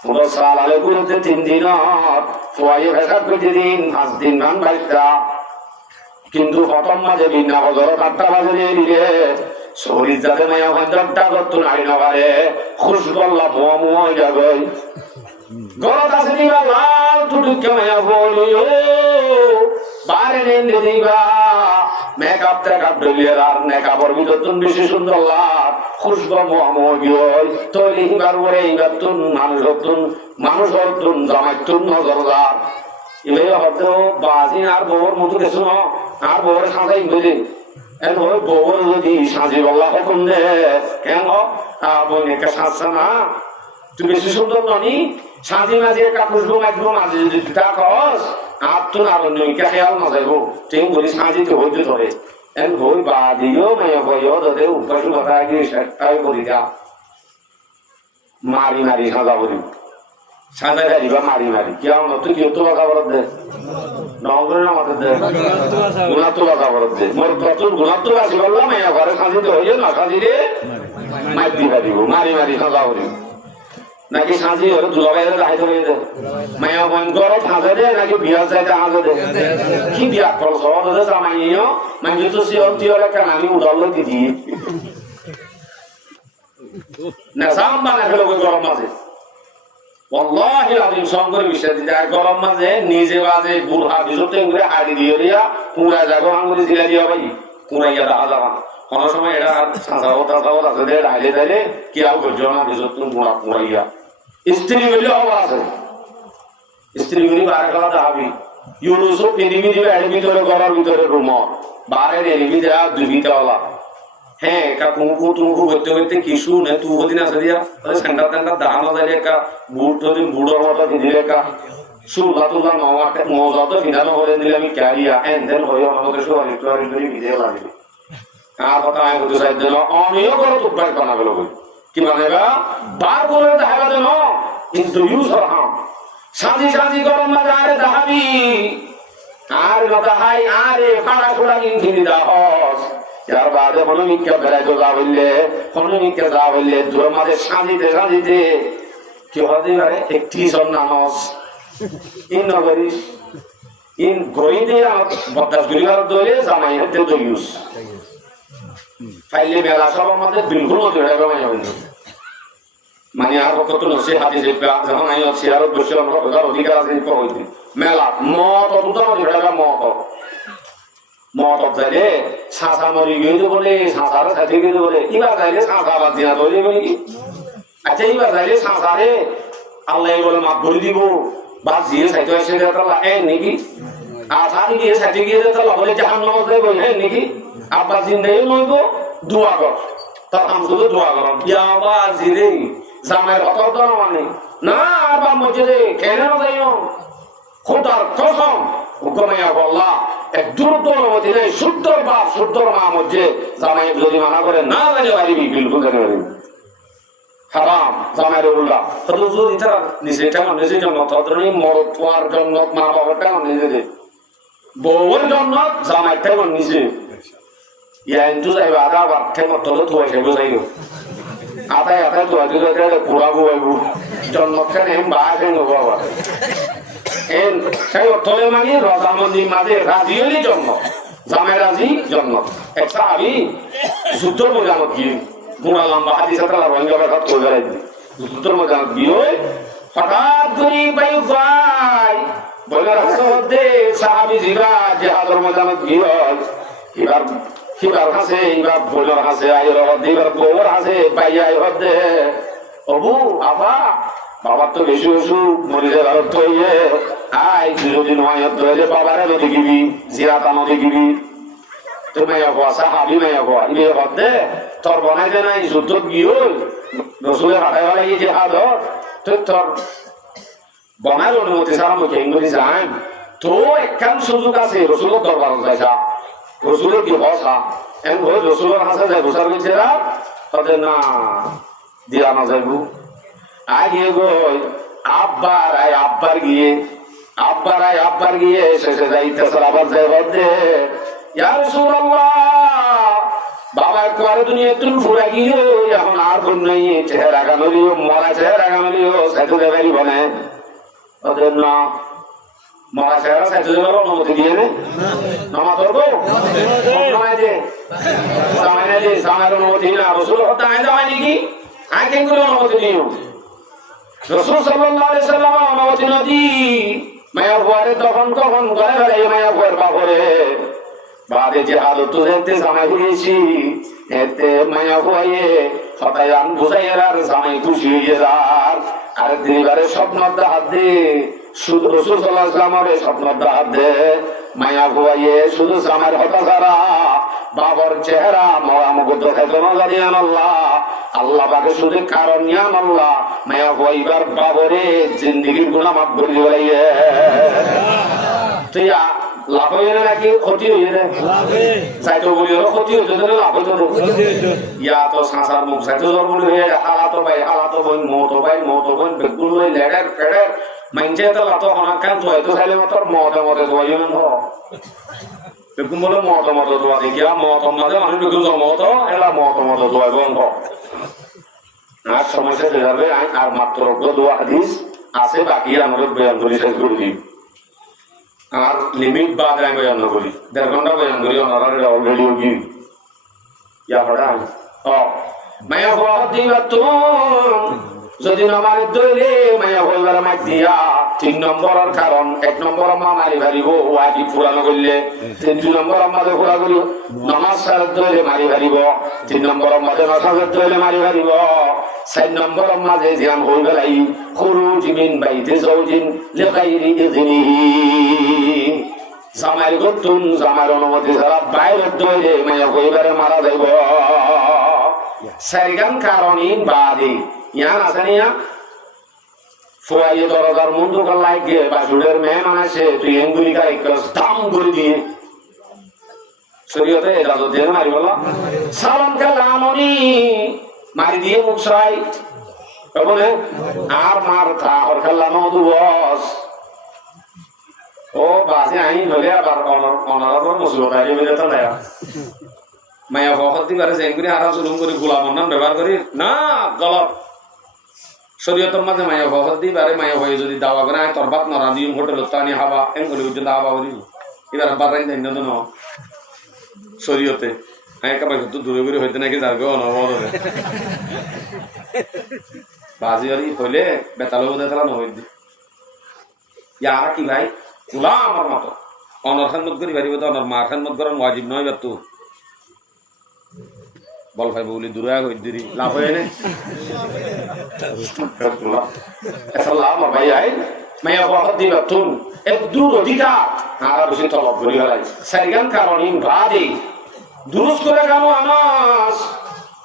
পুরো সাল আলে গুলোতে 3 দিনত ফুয়াইয়ে ভেসা করে দিন 5 দিন ভাঙ বাইতা কিন্তু প্রথম মাঝে বিনা বছর 8টা বাজে দিলে শরীর যাতে মায়া ভদ্রটা করতো নারী নগারে খুশ করলা মুয়া মুয়া হয়ে যাবে গরত আছে দিবা লাল টুটুকে মায়া বলি ও বারে নেন্দে দিবা মেকআপ টেকআপ ডলিয়ে আর মেকআপর ভিতর তুমি বেশি সুন্দর লাভ খুশব মুয়া মুয়া গিয়ে তৈরি হিবার পরে এইবার তুন মানুষ হতুন জামাইতুন নজরদার এবার হয়তো বাজি আর বউর মতো গেছো না আর বউর সাজাই বুঝলি ওই বউর যদি সাজি বল্লা হুকুম দে কেন বোনকে সাজছে না তুই বেশি সুন্দর ননি সাজি মাঝে একটা খুশবু মাঝবো মাঝে যদি তা কস আর তো না নইকে খেয়াল না যাইব তুই বলি সাজিতে হইতে ধরে হই বাদিও মেয়ে বইও ধরে উপাস কথা গিয়ে সেটাই করি যা মারি মারি সাজা বলি সাজা যাইবা মারি মারি কি আমার তুই কেউ তো কথা বলত দে নগরের আমাদের দে গুণাত্ম কথা বলত দে মোর প্রচুর গুণাত্ম বাসি বললাম মেয়ে ঘরে সাজিতে হইয়ে না সাজিরে মার দিবা দিব মারি মারি সাজা বলি নাকি সাজি হলে দুলাভাইয়ের রাইতে হয়ে দে মায়া বন করো সাজা দে নাকি বিয়া চাইতে সাজা দে কি বিয়া কর সহজ হতে জামাইও মানে তো সে অতি হলে কানানি উড়াল দিদি না সাম বানা ফেলো গরম মাঝে ওয়াল্লাহি আযীম সংকর বিষয় দিতে আর গরম মাঝে নিজে বাজে বুড়া বিজতে করে আড়ি দিয়ে দিয়া পুরা জাগো আঙ্গুলি দিলা দিয়া ভাই কুরাইয়া দা যাবা কোন সময় এটা সাজাও আছে দে রাইলে তাইলে কি আও গজো না বিজত পুরা কুরাইয়া স্ত্রী হইলে আবার আছে স্ত্রী হইলে বারকালা দাবি ইউনুসও পিনিমি দিবে এর ভিতরে ঘরের ভিতরে রুম বাইরে এরিবি দেয়া দুবিতাওয়ালা হ্যাঁ কা কুমকু তুমকু করতে করতে কিছু না তু ওদিন আছে দিয়া সেন্টার সেন্টার দাহানো যাইলে একটা বুট যদি বুড়োর মতো দিলে একটা সুলা তুলা নমাকে মজা তো বিধানো করে দিলে আমি ক্যারিয়া এন্ড দেন হয়ে আমাদের সব রিটুয়ারি করে ভিডিও লাগবে আর কথা আমি বলতে চাই দিল আমিও করে তো প্রায় বানাবে লোক কি বানাবা বার করে দেখাবা দেন কিন্তু ইউজ হাম সাজি সাজি গরম মাঝে আরে দাহাবি আর নদাহাই আরে ফাড়া খোড়া ইনফিনি দাহস यार बाद में कोनो मिक्का करे तो जावले कोनो मिक्का जावले दूर मारे साजिते साजिते কি হতে পারে 31 নামাজ ইন নগরী ইন গই দিয়ে বদাস গরিবার দলে জামাই হাতে দইউস ফাইলে মেলা সব আমাদের বিলকুল নজরে রামাই হইল মানে আর কত নসে হাদিস যখন আই আছে আর বসে আমরা ওটার অধিকার আছে হইতে মেলা মত অতুটা নজরে মত মত যাইলে সাঁচা মরি গিয়ে বলে সাঁচার সাথে গিয়ে বলে এবার যাইলে সাঁচা বাদ দিয়া ধরে যাবে নাকি আচ্ছা এইবার যাইলে সাঁচারে আল্লাহ বলে মাপ করে দিব বা জিয়ে সাইতে এসে তাহলে নাকি আর সাথে গিয়ে সাথে গিয়ে তাহলে বলে জাহান নামাজ দেয় বলে নাকি আব্বা জিন্দাই নইব দোয়া কর তার নাম শুধু দোয়া কর ইয়াবা জিরে জামাইয়ের কথা তো মানে না আবার মসজিদে কেন যাইও খোদার কসম হুকুমাইয়া আল্লাহ এক দ্রুত অনুমতি নেই শুদ্ধর বাপ শুদ্ধর মা মধ্যে জামাই যদি মানা করে না জানি পারিবি বিলকুল জানি পারিবি হারাম জামাইয়ের উল্লাহ হয়তো যদি তারা নিজে টাকা নিজে জন্য ততনি মরদ পোয়ার জন্য মা বাবার টাকা নিজে দে বউয়ের জন্য জামাইয়ের টাকা নিজে ইয়াইন্তু যাইবা আধা বার ঠেমর তলে থুয়াইছে বুঝাইল আতায় আতায় থুয়াইতে থুয়াইতে পুরা গুয়াইব জন্ম খেলে বাসে নেবো আবার সেই অর্থলে মানে রজামন্দির মাঝে রাজি হলি জন্ম জামাই রাজি জন্ম একটা আমি যুদ্ধর মজানত গিয়ে গুণা লম্বা হাতি সাঁতার রঙা হঠাৎ করে বেড়াই দিই যুদ্ধর মজানত গিয়ে হঠাৎ করি পাই গাই বলে রাস্তা সাহাবি জিগা যে হাতর মজানত গিয়ে এবার কিবার হাসে এবার বলার হাসে আইর হদে এবার বউর হাসে পাই আই হদে অবু আবা বাবার তো বেশি অসুখ মরিলে ভারত হইয়ে আই দুদিন মায়ত ধরে বাবারে নদী গিবি জিরাতা নদী গিবি তোর মাইয়া হওয়া সাহাবি মাইয়া হওয়া ইবে হদে তোর বনাইতে নাই যুদ্ধ গিয়ে রসুলের হাটাই বেলা গিয়ে যে হাত তোর বনার অনুমতি ছাড়া মুখে ইংরেজি যান তো একখান সুযোগ আছে রসুলের দরবার যাইছা রসুলের কি হসা এম হয়ে রসুলের হাসে যায় রসুল গেছে তাদের না দিয়া না যাইব আগে গই আব্বার গিয়ে শেষে যাইতেছে আবার যাই হদে ইয়া রাসূলুল্লাহ বাবা কোয়ারে দুনিয়া তুল ফুরা গিয়ে এখন আর কোন নাই চেহারা গানলিও মরা চেহারা গানলিও সাইতে দেবারি বনে ওদের না মরা চেহারা সাইতে দেবার অনুমতি দিয়ে নে নামা ধরবো জামাইয়ের অনুমতি না রসুল হত্যা আয় জামাই নাকি আয় কেন করে অনুমতি নিও রাসূল সাল্লাল্লাহু আলাইহি সাল্লাম অনুমতি নদী মায়া ফুয়ারে তখন কখন করে বেড়াই মায়া ফুয়ার বাপরে বাদে যে হালত দেখতে জামাই হয়েছি এতে মায়া ফুয়াইয়ে হতায়ান বুঝাইয়ার আর জামাই খুশি হয়ে যার আর দিবারে স্বপ্নর হাত দে শুধু রাসূল সাল্লাল্লাহু আলাইহি সাল্লামের স্বপ্নর হাত দে মায়া ফুয়াইয়ে শুধু জামাইয়ের হতা ছাড়া বাবার চেহারা মরা মুকুট খেতে না জানিয়ান আল্লাহ পাকে শুধু কারণ নিয়াম আল্লাহ মায়া ফুয়াইবার বাবরে জিন্দিগির গুনাহ মাফ করে দিবাইয়ে তুই লাভ হয়ে নাকি ক্ষতি হয়ে যায় চাইতো বলি হলো ক্ষতি হতো লাভ হতো ইয়া তো সাঁসার মুখ চাইতো বলি হয়ে হালাতো ভাই মতো বোন বেগুন লই লেডার ফেডার মাইনছে তো লাতো হনা কান তো হয়তো চাইলে তোর মতে তো হইও না বেগুন বলে মতে তো দেখিয়া মত মাঝে মানুষ বেগুন মত এলা মতে তো হইব আর সমস্যা হয়ে যাবে আর মাত্র দোয়া হাদিস আছে বাকি আমাদের বয়ান ধরে শেষ করে দিই আর লিমিট বাদ আমি বয়ান করি 1.5 ঘন্টা বয়ান করি ওনারা অলরেডি কি ইয়া পড়া মায়া হওয়া দিবা তো যদি নামার দইলে মায়া হইবার মাই দিয়া 3 নম্বরের কারণ 1 নম্বর মা মারি ভারিব ওয়াজিব পুরানো করলে 2 নম্বর আমাদের পুরা করি নামাজ সার দইলে মারি ভারিব 3 নম্বর আমাদের নামাজ দইলে মারি ভারিব 4 নম্বর মাঝে ধ্যান হইবে লাই খুরুজ মিন বাইতি যাওজিন লিগাইরি ইযনিহি জামাইর গতুন জামাইর অনুমতি ছাড়া বাইরে দইলে মায়া হইবারে মারা যাইব সারিগান কারণই বাদে ইয়ান আছে নিয়া ফুয়াইয়ে দরজার মুন্ডু কালাই গিয়ে বাসুরের মেহমান আছে তুই এঙ্গুলি গাই দাম করে দিয়ে শরীয়তে এজাজত দিয়ে মারি বলা সালাম কালামনি মারি দিয়ে মুখ সাই বলে আর মার থা হর কালাম দুবস ও বাসে আইন হলে আবার অনার মুসিবত আইলে বেজে তো দেয়া মায়া ভক্তি করে এঙ্গুলি আরাম সুলুম করে গোলাম নাম ব্যবহার করি না গলত শরীয়তের মাঝে মায়া ভহত দি বারে মায়া ভয়ে যদি দাওয়া করে তোর বাত নরা দিম হোটেলত টানি হাবা এম করে পর্যন্ত হাবা করি এবার বারাই দেন না শরীয়তে হ্যাঁ কাবাই তো দূরে দূরে হইতে নাকি যাবে অনবদ বাজি আর হইলে বেতালো বোধ তালা নহই দি ইয়ারা কি ভাই ওলা আমার মতো অনর খানমত করি পারিব তো অনর মার খানমত করার ওয়াজিব নয় বা তো বল ভাই বলি দূরে হই দিরি লাভ হয় না লাভ ভাই আই মায়া বহত দিবা তুন এক দূর অধিকার আর বেশি তলব করি গেলাই সারিগান কারণ ইন বাদে দুরুস করে গানো আনাস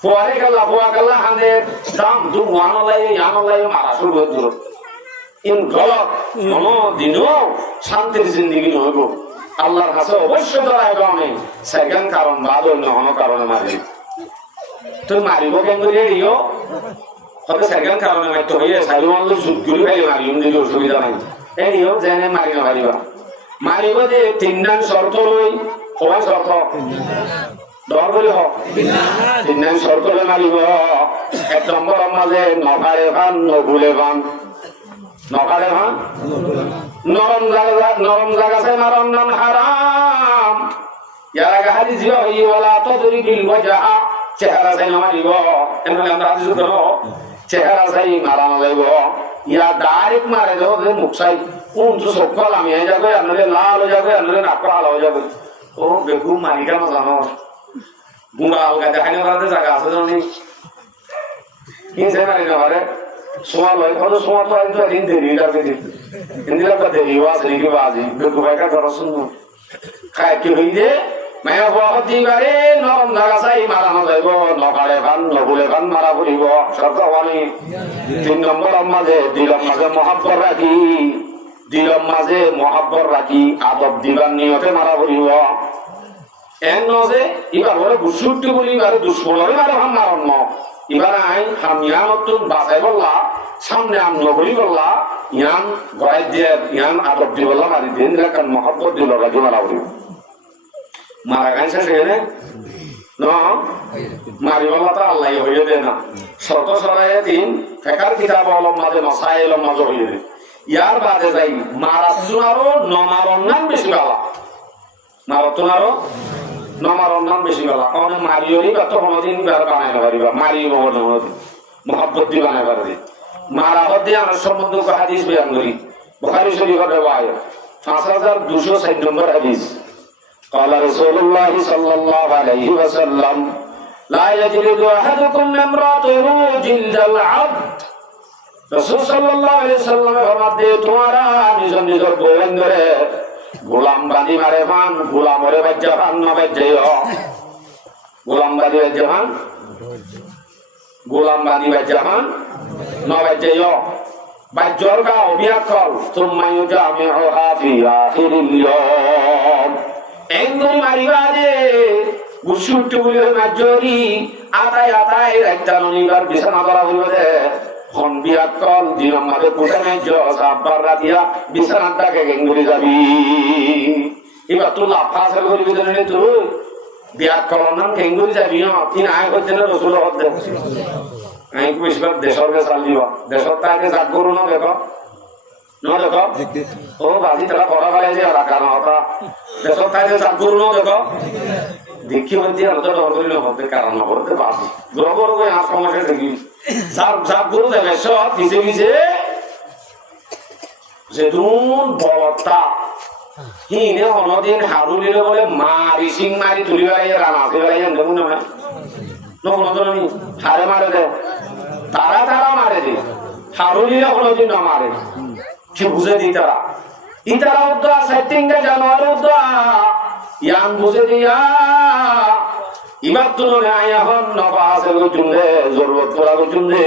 ফুয়ারে গাল্লা ফুয়া গাল্লা হানে দাম দু ওয়ানলাই মারা শুরু করে দূর ইন গলত কোনো দিনও শান্তির জিন্দিগি নহব আল্লাহর কাছে অবশ্যই ধরায় গানে সারিগান কারণ বাদ অন্য কোনো কারণে মারি তুই মারিব কেন করে দিও হয়তো সারিগান কারণে মারতে হইয়ে সাইলো মারলে সুদগুলি ভাই মারিম দিলে অসুবিধা নাই এরিও জেনে মারি না মারিবা মারিব যে তিনজন শর্ত লই সবাই শর্ত দর বলি হোক তিনজন শর্ত লই মারিব এক নম্বর মাঝে নখারে ভান নগুলে ভান নখারে ভান নরম জায়গা মারণ নাম হারাম ইয়ার আগে হাদিস হই ওয়ালা তদরিবিল ওয়াজহা চেহারা চাই মারিব এমন আমরা হাদিস করো চেহারা চাই মারানো যাইব ইয়া ডাইরেক্ট মারে দেব মুখ চাই কোন তো সকল আমি যাবে আনলে লাল হয়ে যাবে আনলে নাক লাল হয়ে যাবে ও বেকু মারিকা না জানো গুড়া আলগা দেখানি মারাতে জায়গা আছে জানি কিনছে মারি না মারে সোয়া লয় কত সোয়া তো আইতো দিন দেরি লাগে দিন ইন্দিরা কা দেরি ওয়াজ লিখি বাজি বেকু ভাইকা ধরো শুনো খায় কি হই দে মায়া বহত দিবারে নরম জায়গা চাই মারানো যাইব নকালে খান নগুলে খান মারা পড়িব শর্ত হওয়ানি তিন নম্বর মাঝে দিলম মাঝে মহাব্বত রাখি দিলম মাঝে মহাব্বত রাখি আদব দিবার নিয়তে মারা পড়িব এন নজে এবার বলে বুসুটি বলি এবারে দুশ্মনরে মারে হাম মারণ ন এবার আই হামিয়ানতুন বাঁচাই বললা সামনে আম নগরী বললা ইয়ান গড়াই দিয়ে ইয়ান আদব দি বললা মারি দিন কারণ মহাব্বত দিল রাখি মারা পড়িব মারা গাইছে সেখানে মারিবাল্লা তো আল্লাহ হইয়ে দে না শত সরাইয়ে দিন ফেকার কিতাব অলম মাঝে মশাইলম মাঝে হইয়ে দে ইয়ার বাদে যাই মারাতুন আরো নমারণ নাম বেশি বালা মারাতুন আরো নমারণ নাম বেশি বালা অনেক মারিওরি বা তো কোনোদিন বানাই না পারিবা মারিও মহাব্বত দিয়ে বানাই পারবি মারাহত দিয়ে আমার সম্বন্ধে হাদিস বয়ান করি বুখারী শরীফের রিওয়ায়াত 5260 নম্বর হাদিস قال رسول الله صلى الله عليه وسلم لا يجلد احدكم امراته جلد العبد رسول صلى الله عليه وسلم ফরমাতে তোমারা নিজের বউরে গোলাম বাঁধি মারে মান গোলামরে বাজ্জা পান না বাজ্জাইও গোলাম বাঁধি বাজ্জা পান গোলাম বাঁধি বাজ্জা পান না বাজ্জাইও বাজ্জর গা অবিয়াকল তুম্মা ইউজামিউহা ফি আখিরিল ইয়াম এঙ্গরি মারিবা দে গুসুট্টু বলে মাজরি আতায় একটা ননিবার বিছানা করা হইল দে খন বিয়াত কল দিন মাঝে কোটে নাই সাববার রাতিয়া বিছানাটাকে এঙ্গরি যাবি এবার তো লাফাসের করিবি জানি তুই বিয়াত কল নাম এঙ্গরি যাবি তিন আয় করতে না রসুল হতে আমি বেশিরভাগ দেশের কে চাল দিব দেশের তাকে জাগ করু না দেখো দেখো ও বাজি তারা বড় বেলায় যে রাখা নটা দেশের তাই চাপ করুন দেখো দেখি বলছি আলাদা ডর করি নহতে কারণ নহতে বাজি বড় করে আর সমস্যা দেখি চাপ করু দেবে সব পিছে পিছে যে দুন বলতা হিনে অনদিন হারুলিলে বলে মারি সিং মারি তুলি বেড়াই রানা বেড়াই দেখুন না নতুন হারে মারে দে তারা মারে দে হারুলিলে কোনোদিন না মারে কি বুঝে দি তারা ইতারা উদ্দা সেটিংয়ে জানোয়ার উদ্দা ইয়ান বুঝে দিয়া ইবার তুলনে আয়া হন নবাসে গুজুন্দে জরুরত পড়া গুজুন্দে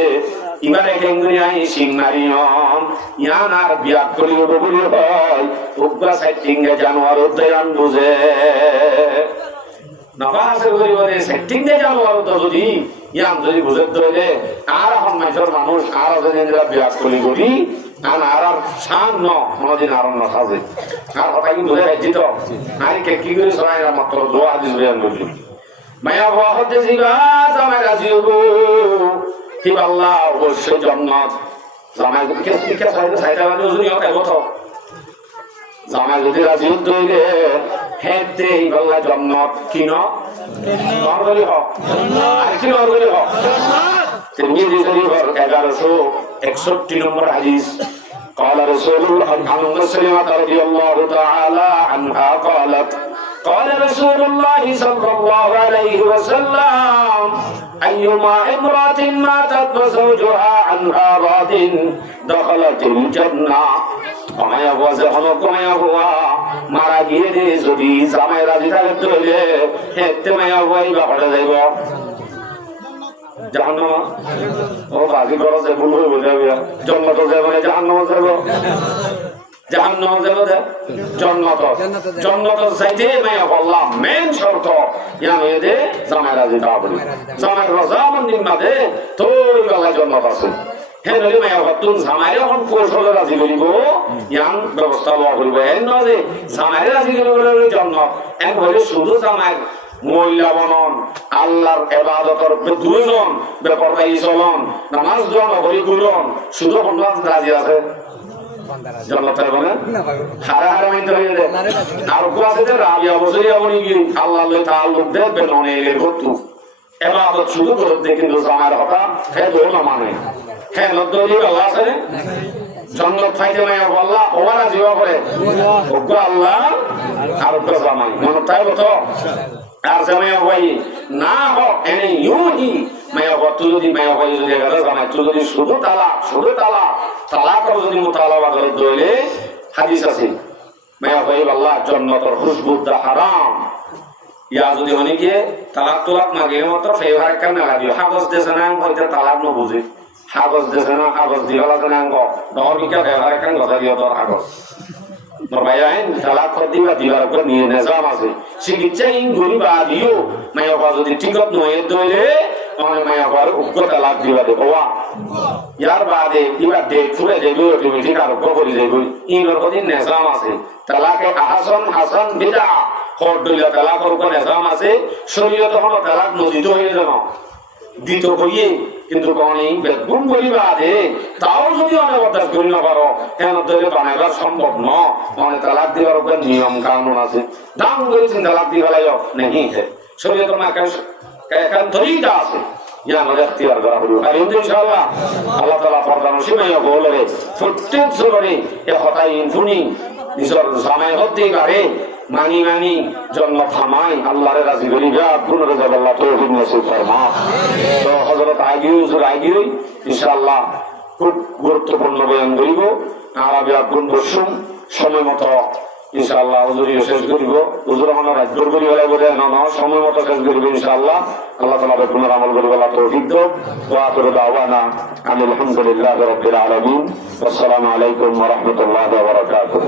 ইবারে কেঙ্গুরি আই সিং মারিয়ম ইয়ান আর বিয়াত করি বলি হয় উদ্দা সেটিংয়ে জানোয়ার উদ্দা ইয়ান বুঝে নবাসে করি বলে সেটিংয়ে জানোয়ার উদ্দা যদি ইয়ান যদি বুঝে দইলে আর এখন মাইসর মানুষ আর যদি বিয়াত করি আর শান নদিন আর নসাজে আর কথা কিন্তু ধরে রাখছি তো নারীকে কি করে সবাই মাত্র দোয়া দিস বয়ান করছি মায়া হতে জিবা জামাই রাজি হবো কি আল্লাহ অবশ্যই জান্নাত জামাই কে সাইটা মানে ওজুরি হতে কত জামাই যদি রাজি হইলে হেঁটে এইবেলা জন্নত কিন নরগলি হক আর কি নরগলি হক তিরমিজি শরীফের 1161 নম্বর হাদিস قال رسول الله عن ام سلمة رضي الله تعالى عنها قالت قال رسول الله صلى الله عليه وسلم أيما امرأة ماتت وزوجها عنها راض دخلت الجنة কমায়া হওয়া যখন কমায়া হওয়া মারা গিয়ে দে যদি জামাই রাজি থাকে তৈলে হেঁটে মায়া হওয়াই বাপাটা যাইব জাহান্নামা ও বাকি করো যে ভুল হয়ে যাবে জন্নত যাবে না জাহান্নামা যাব জাহান্নামা যাব জন্নত চাইতে মায়া বললাম মেন শর্ত ইয়ানে দে জামাই রাজি তা বলি জামাই রাজা মন্দির না দে তোই বেলা জন্নত আছে হ্যাঁ নলি মায়া ভাবতুন জামাই এখন কৌশলে রাজি করিব ইয়ান ব্যবস্থা লওয়া করিব এন নয় যে জামাই রাজি করিব জন্নত এক বলে শুধু জামাই মহিলা বনন আল্লাহর ইবাদতের দুইজন বেপরদায়ী চলন নামাজ দোয়া নকরি গুরন শুধু বন্ধু রাজি আছে জন্নতের বলে হারে হারে মাইতে হয়ে যায় আর কো আছে যে রাবিয়া বসে যাবনি কি আল্লাহ লই তাআল্লুক দে বেননে এর কতু ইবাদত শুধু করতে কিন্তু জামার কথা হে দো না মানে হে নদলি আল্লাহ আছে জন্নত ফাইতে মায়া আল্লাহ ওরা জিওয়া করে ওগো আল্লাহ আর তো জামাই মনে তাই তো আর জামাই ভাই না হোক এনে ইউহি মায়া তুই যদি মায়া ভাই যদি গেল জামাই তুই যদি শুধু তালাক যদি মুতালাবা করে দইলে হাদিস আছে মায়া ভাই আল্লাহ জান্নাতের খুশবু দা হারাম ইয়া যদি হনি গিয়ে তালাক মাগে মত ফেভার কেন না দিও কাগজ দেছে না হইতে তালাক ন বুঝে কাগজ দেছে না কাগজ দিও লাগে না দর কি ফেভার কেন কথা দিও দর কাগজ নরমাইন তালাক দিবা দিবার উপর নিয়ে নিজাম আছে চিকিৎসা ইন গরিবা দিও মায়া যদি ঠিকত নয় দইলে অনেক মায়া উগ্র তালাক দিবা দে বাবা ইয়ার বাদে দিবা ডেট ফুলে দেবো তুমি ঠিক আর করি দেবো ইনর কদিন নিজাম আছে তালাকে আহসান হাসান বিদা হর দইলা তালাকের উপর নিজাম আছে শরীয়ত হলো তালাক নদীত হয়ে যানো দিত হইয়ে কিন্তু কোনই বেগুন করিবা দে তাও যদি অনেক অভ্যাস করি না পারো কেন ধরে বানাইবার সম্ভব ন অনেক তালাক দিবার উপর নিয়ম কানুন আছে দাম করেছেন তালাক দিবা লাইও নেই শরীয়ত মা কেন তরিকা আছে ইয়া নজর তিয়ার করা হলো আর ইনশাআল্লাহ আল্লাহ তাআলা পর্দা নসিবাইয়া বলে প্রত্যেক জোরে এ হতাই ইনফুনি নিজের জামাই হতে পারে মানি জন্ম থামাই আল্লাহরে রাজি করি যা পুনরে যাব আল্লাহ তৌফিক নসিব ফরমা তো হযরত আগিয়ে ইনশাআল্লাহ খুব গুরুত্বপূর্ণ বয়ান করিব আরবি আগুন বসুম সময় মতো ইনশাআল্লাহ হুজুরিও শেষ করিব হুজুর আমরা রাজ্য করি বলে বলে না সময় মতো শেষ করিব ইনশাআল্লাহ আল্লাহ তাআলা পুনর আমল করিব আল্লাহ তৌফিক দাও ওয়া আখিরু দাওয়ানা আলহামদুলিল্লাহি রাব্বিল আলামিন আসসালামু আলাইকুম ওয়া রাহমাতুল্লাহি ওয়া বারাকাতুহু।